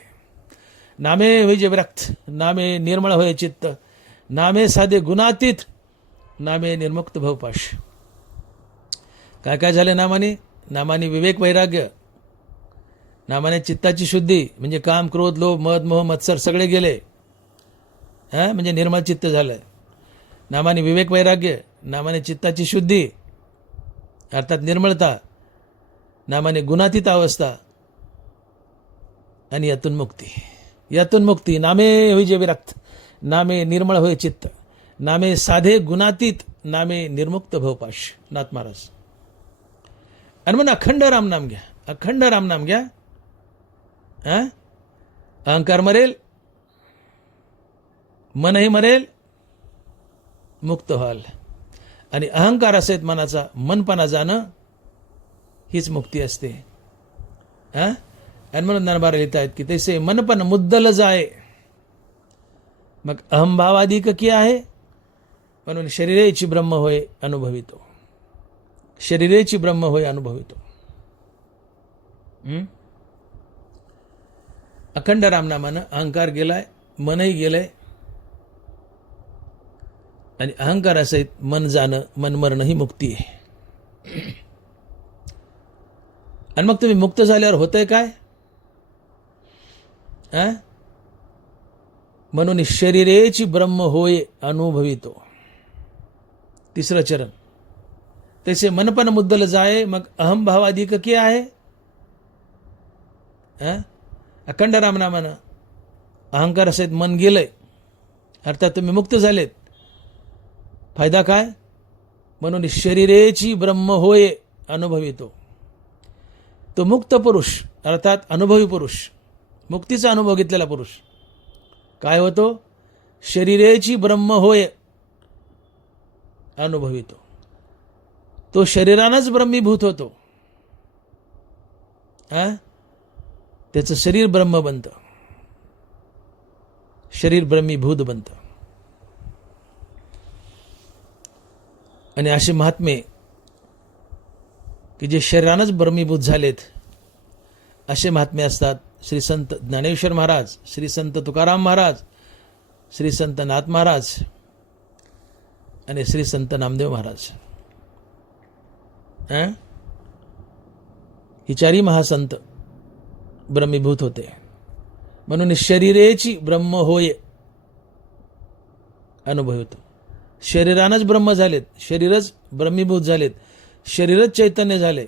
नामे होय जे विरक्त, नामे निर्मळ होय चित्त, नामे साधे गुणातीत, नामे निर्मुक्त भवपाश. काय काय झाले नामाने? नामाने विवेक वैराग्य, नामाने चित्ताची शुद्धी म्हणजे काम क्रोध लोभ मद मोह मत्सर सगळे गेले. म्हणजे निर्मळ चित्त झालं. नामाने विवेक वैराग्य, नामाने चित्ताची शुद्धी अर्थात निर्मळता, नामाने गुणातीत अवस्था आणि यातून मुक्ती. यातून मुक्ती. नामे होई जे विरक्त, नामे निर्मळ होय चित्त, नामे साधे गुणातीत, नामे निर्मुक्त भवपाश. नाथ महाराज. आणि म्हणून अखंड रामनाम घ्या, अखंड रामनाम घ्या. अहंकार मरेल, मनही मरेल, मुक्त व्हाल. आणि अहंकार असेल मनाचा, मनपणा जाणं हीच मुक्ती असते. आणि म्हणून ज्ञानोबा लिहित आहेत की तैसे मनपण मुद्दल जाय, मग अहंभावाधिक की आहे, म्हणून शरीरेची ब्रह्म होय अनुभवितो. शरीरेची ब्रह्म होय अनुभवितो. अखंड रामनामानं अहंकार गेलाय, मनही गेलंय. आणि अहंकार असेल मन जाणं, मन मरणं ही मुक्ती आहे. आणि मग तुम्ही मुक्त झाल्यावर होतंय काय? म्हणून शरीरेची ब्रह्म होय अनुभवितो. तिसरं चरण. तसे मनपण मुद्दल जाय, मग अहंभावाधिक की आहे. अखंड रामनामानं अहंकार असेल मन गेलंय, अर्थात तुम्ही मुक्त झालेत. फायदा काय? म्हणून शरीरेची ब्रह्म होय अनुभवितो. तो मुक्त पुरुष अर्थात अनुभवी पुरुष, मुक्तीचा अनुभव घेतलेला पुरुष काय होतो? शरीरेची ब्रह्म होय अनुभवितो. तो शरीरानंच ब्रह्मीभूत होतो. त्याचं शरीर ब्रह्म बनतं, शरीर ब्रह्मीभूत बनतं. आणि असे महात्मे की जे शरीरानंच ब्रह्मीभूत झालेत, असे महात्मे असतात श्री संत ज्ञानेश्वर महाराज, श्री संत तुकाराम महाराज, श्री संत नाथ महाराज आणि श्री संत नामदेव महाराज. ही चारी महासंत ब्रह्मीभूत होते. म्हणून शरीरेची ब्रह्म होय अनुभवतो. शरीरानंच ब्रह्म झालेत, शरीरच ब्रह्मीभूत झालेत, शरीरच चैतन्य झाले,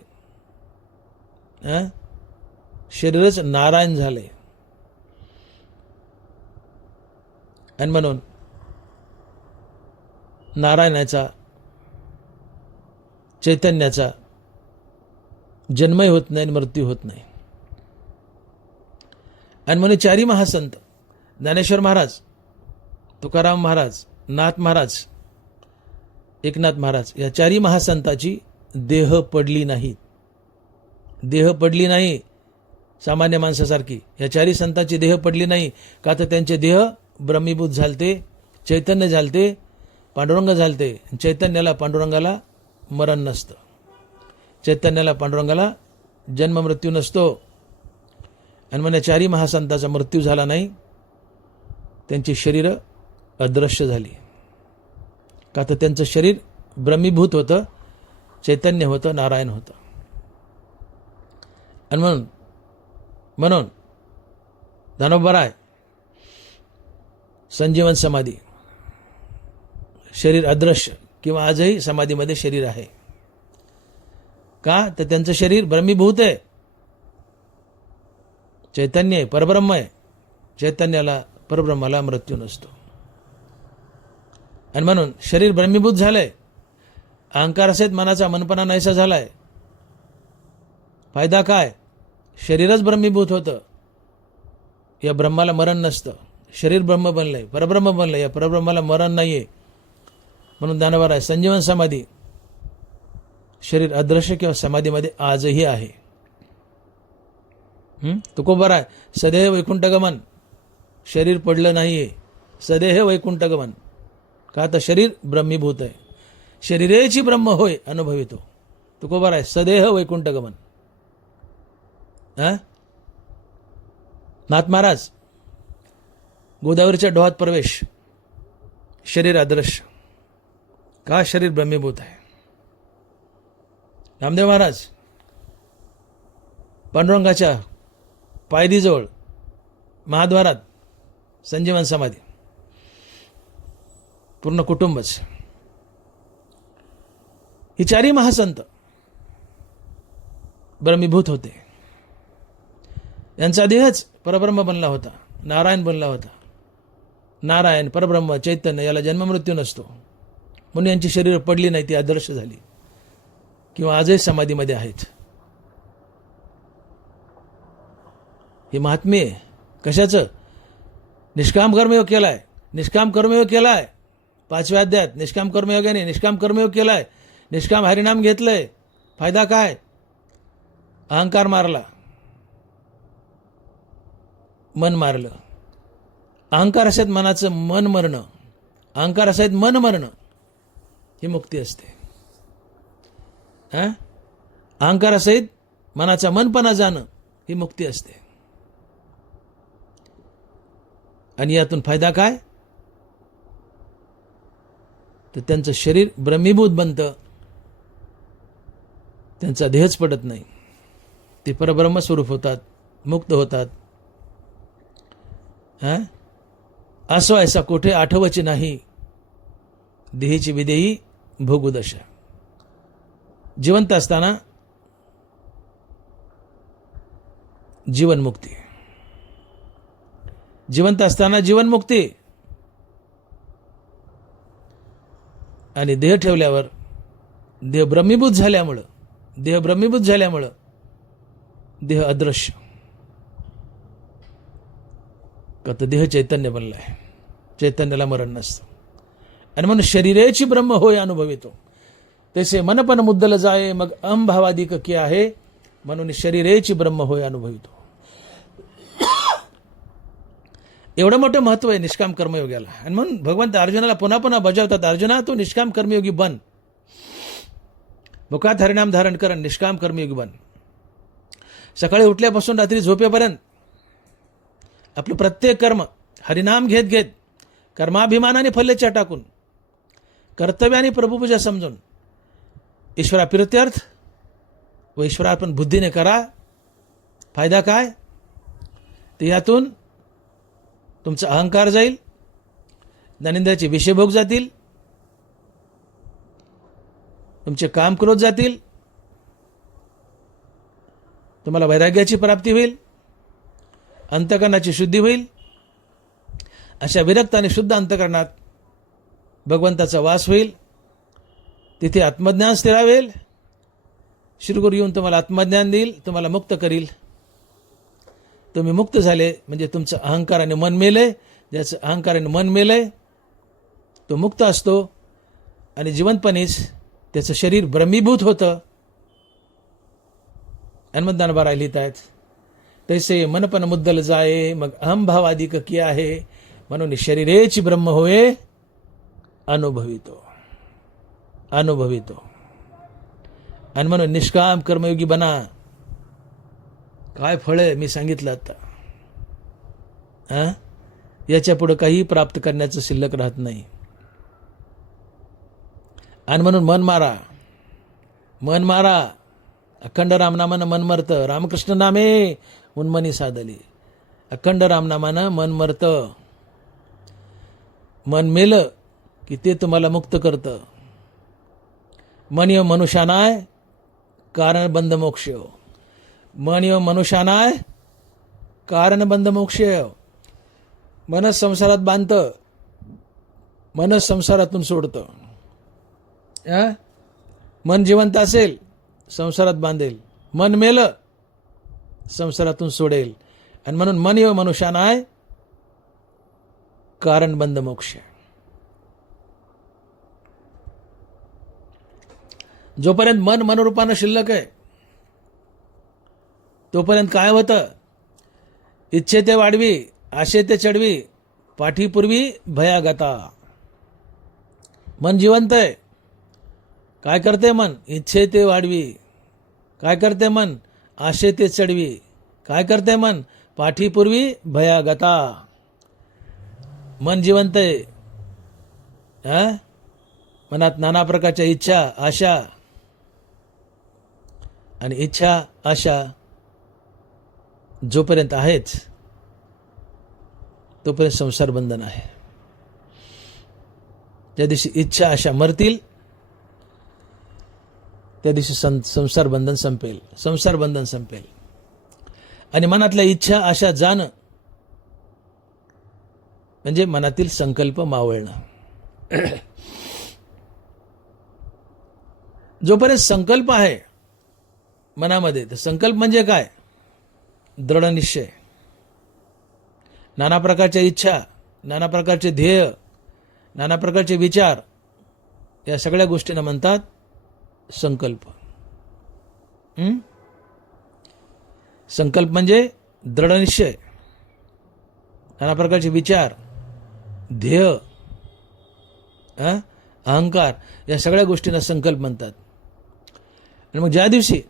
शरीरच नारायण झाले. आणि म्हणून नारायणाचा, चैतन्याचा जन्मही होत नाही आणि मृत्यू होत नाही. आणि म्हणून चारी महासंत ज्ञानेश्वर महाराज, तुकाराम महाराज, नाथ महाराज, एकनाथ महाराज या चारी महासंताची देह पडली नाही. देह पडली नाही सामान्य माणसासारखी. या चारी संतांची देह पडली नाही का? तर त्यांचे देह ब्रह्मीभूत झालते, चैतन्य झालते, पांडुरंग झालते. चैतन्याला पांडुरंगाला मरण नसतं, चैतन्याला पांडुरंगाला जन्म मृत्यू नसतो. आणि मग या चारी महासंताचा मृत्यू झाला नाही, त्यांची शरीरं अदृश्य झाली. का? तर त्यांचं शरीर ब्रह्मीभूत होतं, चैतन्य होतं, नारायण होतं. आणि म्हणून ज्ञानोबा संजीवन समाधी, शरीर अदृश्य किंवा आजही समाधीमध्ये शरीर आहे. का? तर त्यांचं शरीर ब्रह्मीभूत आहे, चैतन्य आहे, परब्रह्म आहे. चैतन्याला, परब्रह्माला मृत्यू नसतो. आणि म्हणून शरीर ब्रह्मीभूत झालंय. अहंकार असेल मनाचा, मनपणा नाहीसा झालाय. फायदा काय? शरीरच ब्रह्मीभूत होतं, या ब्रह्माला मरण नसतं. शरीर ब्रह्म बनलंय, परब्रह्म बनलंय, या परब्रह्माला मरण नाहीये. म्हणून ज्ञानोबा संजीवन समाधी शरीर अदृश्य किंवा समाधीमध्ये आजही आहे. तुकोबा आहे सदैव वैकुंठगमन, शरीर पडलं नाहीये, सदैव वैकुंठगमन. का? तर शरीर ब्रह्मीभूत आहे. शरीरेची ब्रह्म होय अनुभवितो. तुकोबा आहे सदैव वैकुंठगमन. नाथ महाराज गोदावरीच्या डोहात प्रवेश, शरीर अदृश्य. का? शरीर ब्रह्मीभूत आहे. नामदेव महाराज पांडुरंगाच्या पायरीजवळ महाद्वारात संजीवन समाधी, पूर्ण कुटुंबच. ही चारही महासंत ब्रह्मीभूत होते. यांचा देहच परब्रह्म बनला होता, नारायण बनला होता. नारायण परब्रह्म चैतन्य याला जन्ममृत्यू नसतो, म्हणून यांची शरीर पडली नाही, ती आदर्श झाली किंवा आजही समाधीमध्ये आहेत. हे महात्म्य कशाचं? निष्काम कर्मयोग केलाय, निष्काम कर्मयोग केलाय. 5व्या अध्यायात निष्काम कर्मयोगाने निष्काम कर्मयोग केलाय, निष्काम हरिनाम घेतलंय. फायदा काय? अहंकार मारला, मन मारलं. अहंकार असेल मनाचं मन मरणं, अहंकार असेल मन मरणं, ही मुक्ती असते. अहंकार असेल मनाचा मनपणा जाणं, ही मुक्ती असते. आणि यातून फायदा काय? तर त्यांचं शरीर ब्रह्मीभूत बनतं, त्यांचा देहच पडत नाही, ते परब्रह्म स्वरूप होतात, मुक्त होतात. असो ऐसा कोठे आठवची नाही, देहीची विदेही भोगुदशा. जिवंत असताना जीवनमुक्ती, जिवंत असताना जीवनमुक्ती, आणि देह ठेवल्यावर देह ब्रह्मीभूत झाल्यामुळं, देह ब्रह्मीभूत झाल्यामुळं देह अदृश्य. का तर देह चैतन्य बनलाय, चैतन्याला मरण नसतं. आणि म्हणून शरीरेची ब्रह्म होय अनुभवितो, तसे मनपण मुद्दल जाये मग अहंभावादिक की आहे. म्हणून शरीरेची ब्रह्म होय अनुभवितो. एवढं मोठं महत्व आहे निष्काम कर्मयोगाला. आणि म्हणून भगवंत अर्जुनाला पुन्हा पुन्हा बजावतात, अर्जुना तू निष्काम कर्मयोगी बन, मुखात हरिनाम धारण कर, निष्काम कर्मयोगी बन. सकाळी उठल्यापासून रात्री झोपेपर्यंत आपलं प्रत्येक कर्म हरिनाम घेत घेत, कर्माभिमानाने फल्लेच्या टाकून, कर्तव्याने प्रभुपूजा समजून, ईश्वराप्रित्यर्थ व ईश्वरार्पण बुद्धीने करा. फायदा काय? तर यातून तुमचा अहंकार जाईल, ज्ञानेंद्रियाचे विषयभोग जातील, तुमचे काम क्रोध जातील, तुम्हाला वैराग्याची प्राप्ती होईल, अंतकरणाची शुद्धी होईल. अशा विरक्त आणि शुद्ध अंतकरणात भगवंताचा वास होईल, तिथे आत्मज्ञान स्थिरावेल. श्रीगुरु येऊन तुम्हाला आत्मज्ञान देईल, तुम्हाला मुक्त करील. तुम्ही मुक्त झाले म्हणजे तुमचं अहंकाराने मन मेलंय. ज्याचं अहंकाराने मन मेलंय तो मुक्त असतो आणि जिवंतपणेच त्याचं शरीर ब्रह्मीभूत होतं. हनुमंत बारा लिहित आहेत, तैसे मनपण मुद्दल जाये मग अहंभाव अधिक की आहे. म्हणून शरीरेची ब्रह्म होय अनुभवितो, अनुभवितो. आणि म्हणून निष्काम कर्मयोगी बना. काय फळ आहे मी सांगितलं आता. याच्या पुढे काही प्राप्त करण्याचं शिल्लक राहत नाही. आणि म्हणून मन मारा, मन मारा. अखंड रामनामानं मन मरतं, रामकृष्ण नामे उन्मनी साधली. अखंड रामनामानं मन मरतं. मन मेलं की ते तुम्हाला मुक्त करतं. मन यो मनुष्यानाय कारण बंध मोक्ष. मन यो मनुष्यानाय कारण बंध मोक्ष. मनच संसारात बांधतं, मनच संसारातून सोडतं. मन जिवंत असेल संसारात बांधेल, मन मेलं संसारातून सोडेल. आणि म्हणून मन यो मनुष्यानाय कारण बंध मोक्ष. जोपर्यंत मन मनोरूपानं शिल्लक आहे तोपर्यंत काय होतं? इच्छे ते वाढवी, आशे ते चढवी, पाठीपूर्वी भयागता. मन जिवंत आहे. काय करते मन? इच्छे ते वाढवी. काय करते मन? आशे ते चढवी. काय करते मन? पाठीपूर्वी भयागता. मन जिवंत आहे. मनात नाना प्रकारच्या इच्छा आशा, आणि इच्छा आशा जोपर्यंत आहेच तोपर्यंत संसार बंधन आहे. ज्या दिवशी इच्छा आशा मरतील त्या दिवशी संसार बंधन संपेल, संसार बंधन संपेल. आणि मनातल्या इच्छा आशा जाणं म्हणजे मनातील संकल्प मावळणं. जोपर्यंत संकल्प आहे मनामध्ये, तर संकल्प म्हणजे काय? दृढ निश्चय. नाना प्रकारच्या इच्छा, नाना प्रकारचे ध्येय, नाना प्रकारचे विचार, या सगळ्या गोष्टींना म्हणतात संकल्प. संकल्प म्हणजे दृढ निश्चय, नाना प्रकारचे विचार, ध्येय, अहंकार, या सगळ्या गोष्टींना संकल्प म्हणतात. आणि मग ज्या दिवशी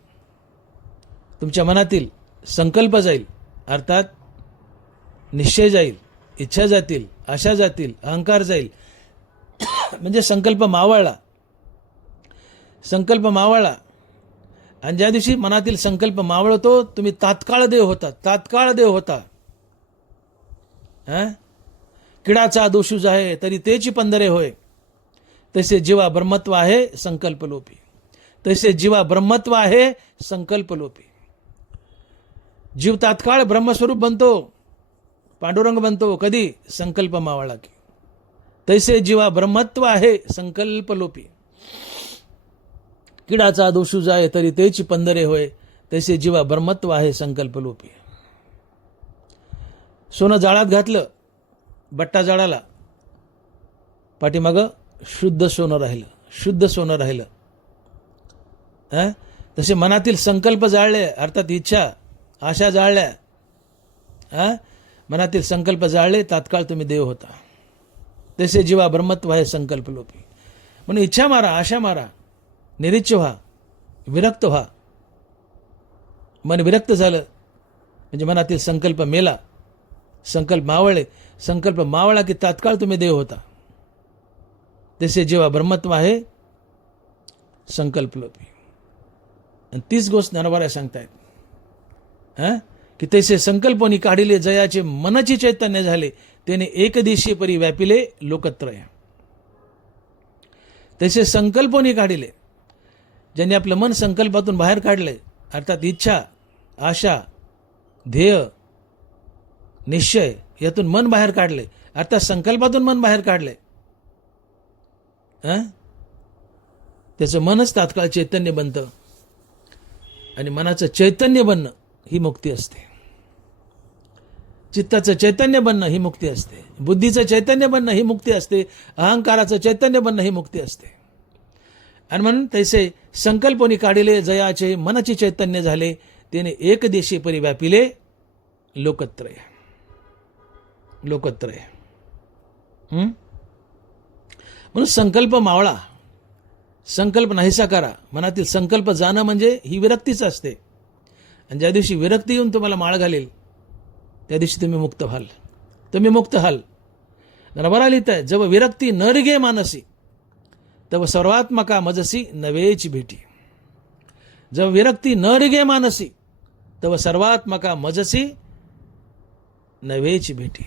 तुमच्या मनातील संकल्प जाईल, अर्थात निश्चय जाईल, इच्छा जातील, आशा जातील, अहंकार जाईल, म्हणजे संकल्प मावळला. संकल्प मावळला. आणि ज्या दिवशी मनातील संकल्प मावळतो, तुम्ही तात्काळ देव होता. तात्काळ देव होता. किडाचा दोषूज आहे तरी तेची पंधरे होय, तसे जीवा ब्रह्मत्व आहे संकल्पलोपी. तसे जीवा ब्रह्मत्व आहे संकल्पलोपी. जीव तात्काळ ब्रह्मस्वरूप बनतो, पांडुरंग बनतो. कधी? संकल्प मावळला की. तैसे जीवा ब्रह्मत्व आहे संकल्पलोपी. किडाचा दोषूज आहे तरी तेची पंधरे होय, तैसे जीवा ब्रह्मत्व आहे संकल्पलोपी. सोनं जाळात घातलं, बट्टा जाळाला, पाठीमागं शुद्ध सोनं राहिलं, शुद्ध सोनं राहिलं. तसे मनातील संकल्प जाळले, अर्थात इच्छा आशा जाळल्या, मनातील संकल्प जाळले, तात्काळ तुम्ही देव होता. तसे जीवा ब्रह्मत्व आहे संकल्पलोपी. म्हणून इच्छा मारा, आशा मारा, निरीच्छ व्हा, विरक्त व्हा. मन विरक्त झालं म्हणजे मनातील संकल्प मेला, संकल्प मावळले. संकल्प मावळला की तात्काळ तुम्ही देव होता. तसे जीवा ब्रह्मत्व आहे संकल्पलोपी. आणि तीच गोष्ट ज्ञानोबा सांगतायत की तैसे संकल्पोनी काढिले जयाचे मनची चैतन्य झाले, त्याने एकदिशी परी व्यापिले लोकत्रय. तैसे संकल्पोनी काढिले, ज्यांनी आपलं मन संकल्पातून बाहेर काढले, अर्थात इच्छा आशा ध्येय निश्चय यातून मन बाहेर काढले, अर्थात संकल्पातून मन बाहेर काढले, त्याचं मनच तात्काळ चैतन्य बनतं. आणि मनाचं चैतन्य बनणं ही मुक्ती असते. चित्ताचं चैतन्य बनणं ही मुक्ती असते. बुद्धीचं चैतन्य बनणं ही मुक्ती असते. अहंकाराचं चैतन्य बनणं ही मुक्ती असते. आणि म्हणून तैसे संकल्पोनी काढिले जयाचे मनची चैतन्य झाले, त्याने एकदेशी परी व्यापिले लोकत्रय. लोकत्रय. म्हणून संकल्प मावळा, संकल्प नाहीसा करा. मनातील संकल्प जाणं म्हणजे ही विरक्तीच असते. आणि ज्या दिवशी विरक्ती येऊन तुम्हाला माळ घालेल, त्या दिवशी तुम्ही मुक्त व्हाल. तुम्ही मुक्त व्हाल. बरा लिहित आहे, जव विरक्ती न रिगे मानसी, तव सर्वात्मका मजसी नवेची भेटी. जव विरक्ती न रिगे मानसी, तव सर्वात्मका मजसी नवेची भेटी.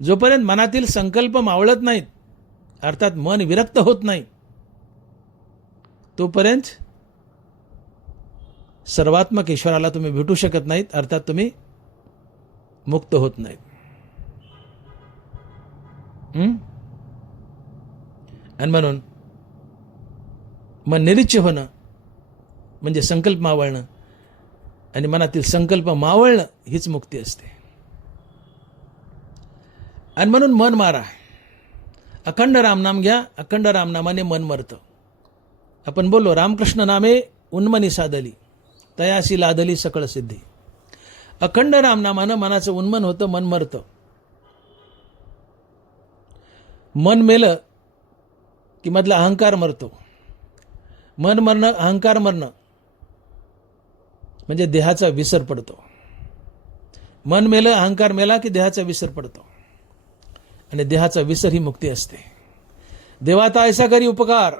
जोपर्यंत मनातील संकल्प मावळत नाहीत, अर्थात मन विरक्त होत नाही, तोपर्यंत सर्वात्मक ईश्वराला तुम्ही भेटू शकत नाहीत, अर्थात तुम्ही मुक्त होत नाहीत. आणि म्हणून मन निरीच्छ होणं म्हणजे संकल्प मावळणं, आणि मनातील संकल्प मावळणं हीच मुक्ती असते. आणि म्हणून मन मारा, अखंड रामनाम घ्या. अखंड रामनामाने मन मरतं. आपण बोललो, रामकृष्ण नामे उन्मनी साधली, तयासी लादली सकळ सिद्धी. अखंड रामनामानं मनाचं उन्मन होतं, मन मरतं. मन मेलं की मधला अहंकार मरतो. मन मरणं, अहंकार मरणं म्हणजे देहाचा विसर पडतो. मन मेलं, अहंकार मेला की देहाचा विसर पडतो. आणि देहाचा विसर ही मुक्ती असते. देवाता ऐसा करी उपकार,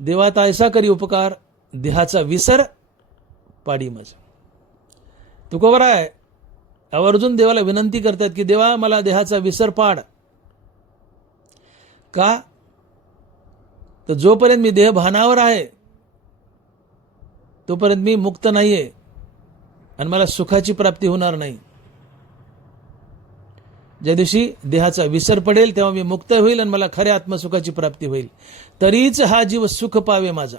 देवाता ऐसा करी उपकार, देहाचा विसर पाडी मज. तुकोबर आहे, आवर्जून देवाला विनंती करतात की देवा मला देहाचा विसर पाड. का? तर जोपर्यंत मी देह भानावर आहे तोपर्यंत मी मुक्त नाही आहे आणि मला सुखाची प्राप्ती होणार नाही. ज्या दिवशी देहाचा विसर पडेल तेव्हा मी मुक्त होईल आणि मला खऱ्या आत्मसुखाची प्राप्ती होईल. तरीच हा जीव सुख पावे माझा.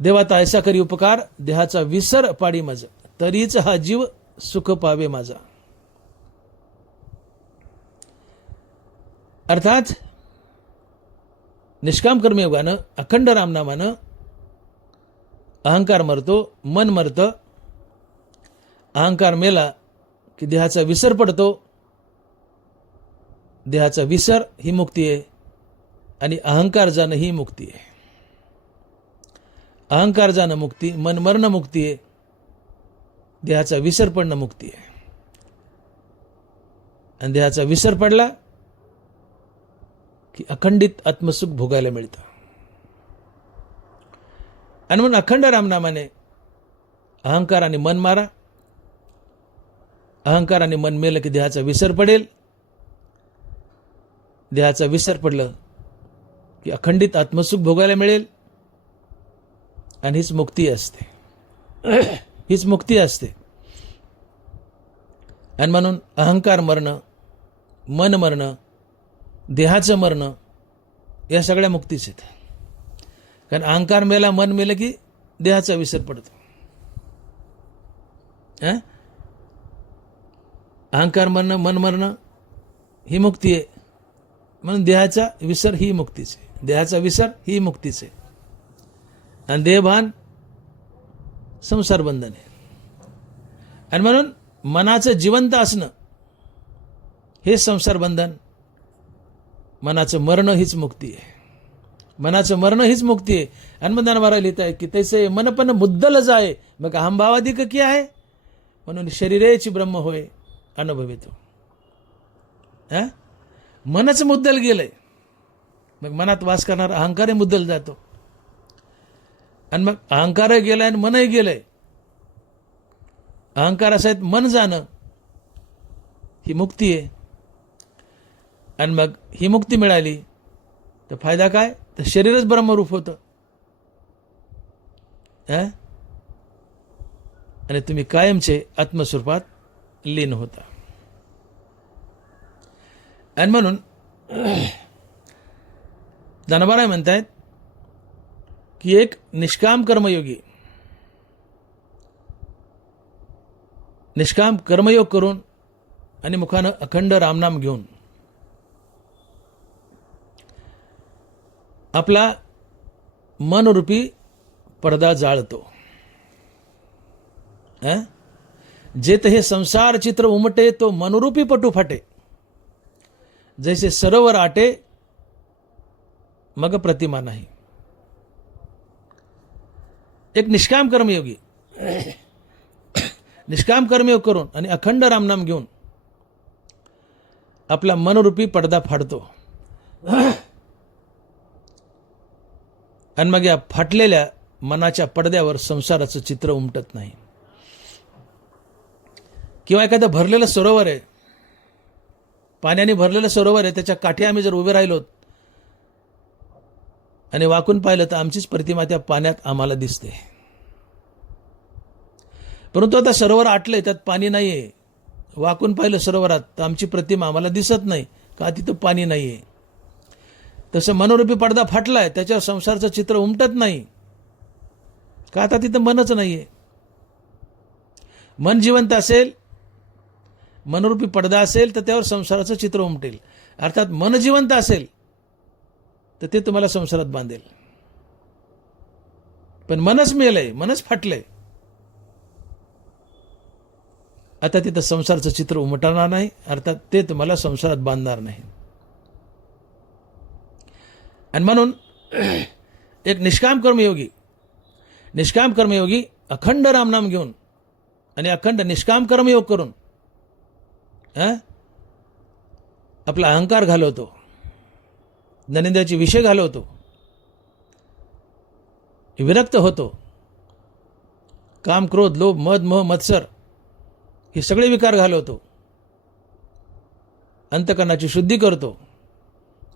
देवाता ऐसा करी उपकार, देहाचा विसर पाडी माझा, तरीच हा जीव सुख पावे माझा. अर्थात निष्काम कर्मयोगानं, अखंड रामनामानं अहंकार मरतो, मन मरतं. अहंकार मेला की देहाचा विसर पडतो. देहाचा विसर ही मुक्ती आहे आणि अहंकार जाणं ही मुक्ती आहे. अहंकार जाणं मुक्ती, मन मरणं मुक्ती आहे, देहाचा विसर पडणं मुक्ती आहे. आणि देहाचा विसर पडला की अखंडित आत्मसुख भोगायला मिळतं. आणि म्हणून अखंड रामनामाने अहंकार आणि मन मारा. अहंकार आणि मन मेलं की देहाचा विसर पडेल. देहाचा विसर पडलं की अखंडित आत्मसुख भोगायला मिळेल. आणि हीच मुक्ती असते. हीच मुक्ती असते. आणि म्हणून अहंकार मरणं, मन मरणं, देहाचं मरणं या सगळ्या मुक्तीच आहेत. कारण अहंकार मेला, मन मेलं की देहाचा विसर पडतो. अहंकार मरणं, मन मरणं ही मुक्ती आहे. म्हणून देहाचा विसर ही मुक्तीच आहे. देहाचा विसर ही मुक्तीच आहे. आणि देहभान संसार बंधन आहे. आणि म्हणून मनाचं जिवंत असणं हे संसार बंधन, मनाचं मरणं हीच मुक्ती आहे. मनाचं मरणं हीच मुक्ती आहे. हनुमंतान महाराज लिहित आहे की तैसे मनपन मुद्दल जाय मग अहंभावाधिक की आहे, म्हणून शरीरेची ब्रह्म होय अनुभवितो. मनच मुद्दल गेलंय, मग मनात वास करणारा अहंकारही मुद्दल जातो. आणि मग अहंकारही गेलाय आणि मनही गेलंय. अहंकार असायत मन जाणं ही मुक्ती आहे. आणि मग ही मुक्ती मिळाली तर फायदा काय, तर शरीरच ब्रह्मरूप होतं. आणि तुम्ही कायमचे आत्मस्वरूपात लीन होता. आणि म्हणून ज्ञानोबा म्हणतायत की एक निष्काम कर्मयोगी निष्काम कर्मयोग करून आणि मुखानं अखंड रामनाम घेऊन आपला मनरूपी पडदा जाळतो. जेत हे संसार चित्र उमटे तो मनरूपी पटू फाटे, जैसे सरोवर आटे मग प्रतिमा नाही. एक निष्काम कर्मयोगी निष्काम कर्मयोग करून आणि अखंड रामनाम घेऊन आपला मनरूपी पडदा फाडतो. आणि मग या फाटलेल्या मनाच्या पडद्यावर संसाराचं चित्र उमटत नाही. किंवा एखादं भरलेलं सरोवर आहे, पाण्याने भरलेलं सरोवर आहे, त्याच्या काठी आम्ही जर उभे राहिलो आणि वाकून पाहिलं तर आमचीच प्रतिमा त्या पाण्यात आम्हाला दिसते. परंतु आता सरोवर आटलंय, त्यात पाणी नाहीये. वाकून पाहिलं सरोवरात तर आमची प्रतिमा आम्हाला दिसत नाही, का तिथं पाणी नाहीये. तसं मनोरूपी पडदा फाटलाय, त्याच्यावर संसाराचं चित्र उमटत नाही, का आता तिथं मनच नाहीये. मन जिवंत असेल, मनोरूपी पडदा असेल तर त्यावर संसाराचं चित्र उमटेल. अर्थात मन जिवंत असेल तर ते तुम्हाला संसारात बांधेल. पण मनच मेलंय, मनच फाटलंय, आता तिथं संसाराचं चित्र उमटणार नाही. अर्थात ते तुम्हाला संसारात बांधणार नाही. आणि म्हणून एक निष्काम कर्मयोगी अखंड रामनाम घेऊन आणि अखंड निष्काम कर्मयोग करून आपला अहंकार घालवतो, ज्ञानेंद्रियाचे विषय घालवतो, विरक्त होतो. काम, क्रोध, लोभ, मद, मोह, मत्सर हे सगळे विकार घालवतो. अंतकरणाची शुद्धी करतो.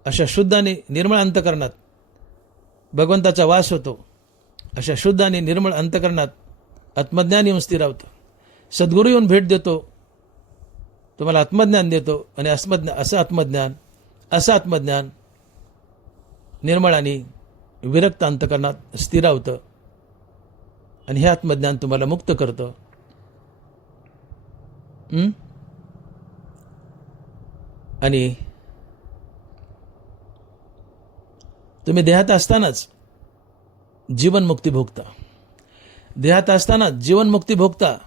अशा शुद्ध आणि निर्मळ अंतकरणात भगवंताचा वास होतो. अशा शुद्ध आणि निर्मळ अंतकरणात आत्मज्ञान येऊन स्थिरावतं. सद्गुरू येऊन भेट देतो, तुम्हाला आत्मज्ञान देतो आणि असं आत्मज्ञान निर्मळ आणि विरक्त अंतकरणात स्थिरावतं आणि हे आत्मज्ञान तुम्हाला मुक्त करतं. आणि तुम्ही देहात असतानाच जीवनमुक्ती भोगता. देहात असतानाच जीवनमुक्ती भोगता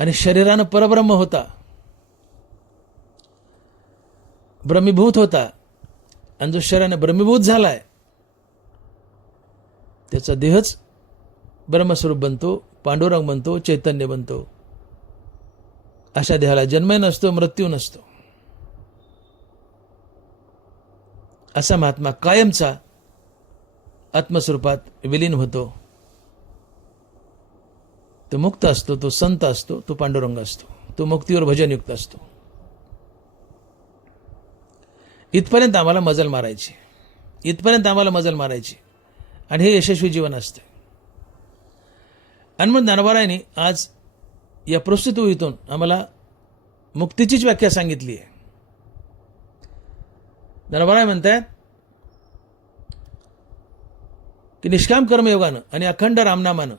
आणि शरीरानं परब्रह्म होता, ब्रह्मीभूत होता. आणि जो शरीराने ब्रह्मीभूत झालाय त्याचा देहच ब्रह्मस्वरूप बनतो, पांडुरंग बनतो, चैतन्य बनतो. अशा देहाला जन्म नसतो, मृत्यू नसतो. असा महात्मा कायमचा आत्मस्वरूपात विलीन होतो. तो मुक्त असतो, तो संत असतो, तो पांडुरंग असतो, तो मुक्तीवर भजनयुक्त असतो. इथपर्यंत आम्हाला मजल मारायची आणि हे यशस्वी जीवन असते. आणि मग ज्ञानोबारायांनी आज या प्रस्तुतीतून आम्हाला मुक्तीचीच व्याख्या सांगितली आहे. ज्ञानोबाराय म्हणतात की निष्काम कर्मयोगानं आणि अखंड रामनामानं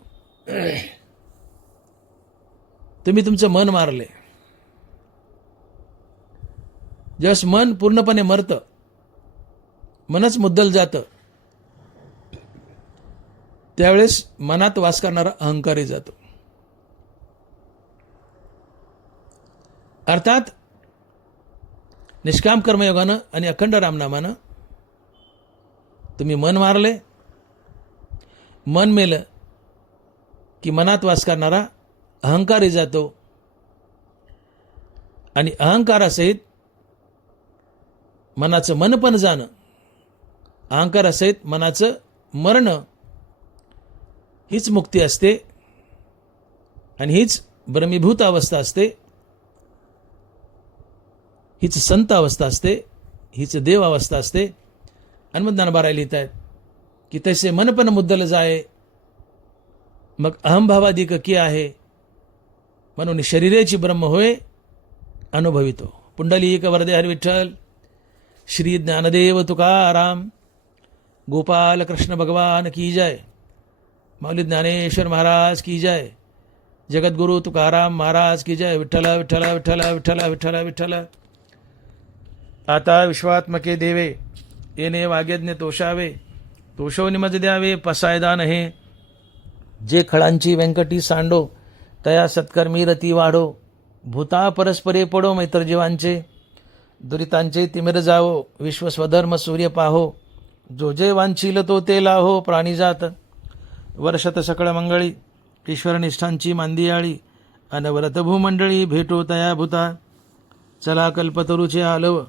तुम्ही तुमचं मन मारले. ज्यावेळेस मन पूर्णपणे मरतं, मनच मुद्दल जातं, त्यावेळेस मनात वास करणारा अहंकारही जातो. अर्थात निष्काम कर्मयोगानं आणि अखंड रामनामानं तुम्ही मन मारले. मन मेलं की मनात वास करणारा अहंकारही जातो आणि अहंकारासहित मनाचं मनपण जाणं, अहंकारासहित मनाचं मरणं, हीच मुक्ती असते आणि हीच ब्रह्मीभूत अवस्था असते, हीच संत अवस्था असते, हीच देव अवस्था असते. आणि मग ज्ञानोबाराय लिहित आहेत की तैसे मनपण मुद्दल जाय, मग अहंभावाधिक की आहे, म्हणून शरीरेची ब्रह्म होय अनुभवितो. पुंडलिक वरदे हरी विठ्ठल. श्री ज्ञानदेव तुकाराम. गोपाल कृष्ण भगवान की जय. माऊली ज्ञानेश्वर महाराज की जय. जगद्गुरु तुकाराम महाराज की जय. विठ्ठल विठ्ठल विठ्ठल विठ्ठल विठ्ठल विठ्ठल. आता विश्वात्मके देवे, येणे वाग्यज्ञ तोषावे, तोषो निमज द्यावे पसायदान हे. जे खळांची व्यंकटी सांडो, तया सत्कर्मी रती वाढो. भूता परस्परे पडो मैत्र जीवांचे, दुरितांचे तिमिर जावो. विश्व स्वधर्म सूर्य पाहो, जो जे वांछील तो ते लाहो. प्राणीजात वर्षत सकळ मंगळी, ईश्वरनिष्ठांची मांदियाळी. अनवरत भूमंडळी भेटो तया भूता, चला कल्पतरूचे आलव.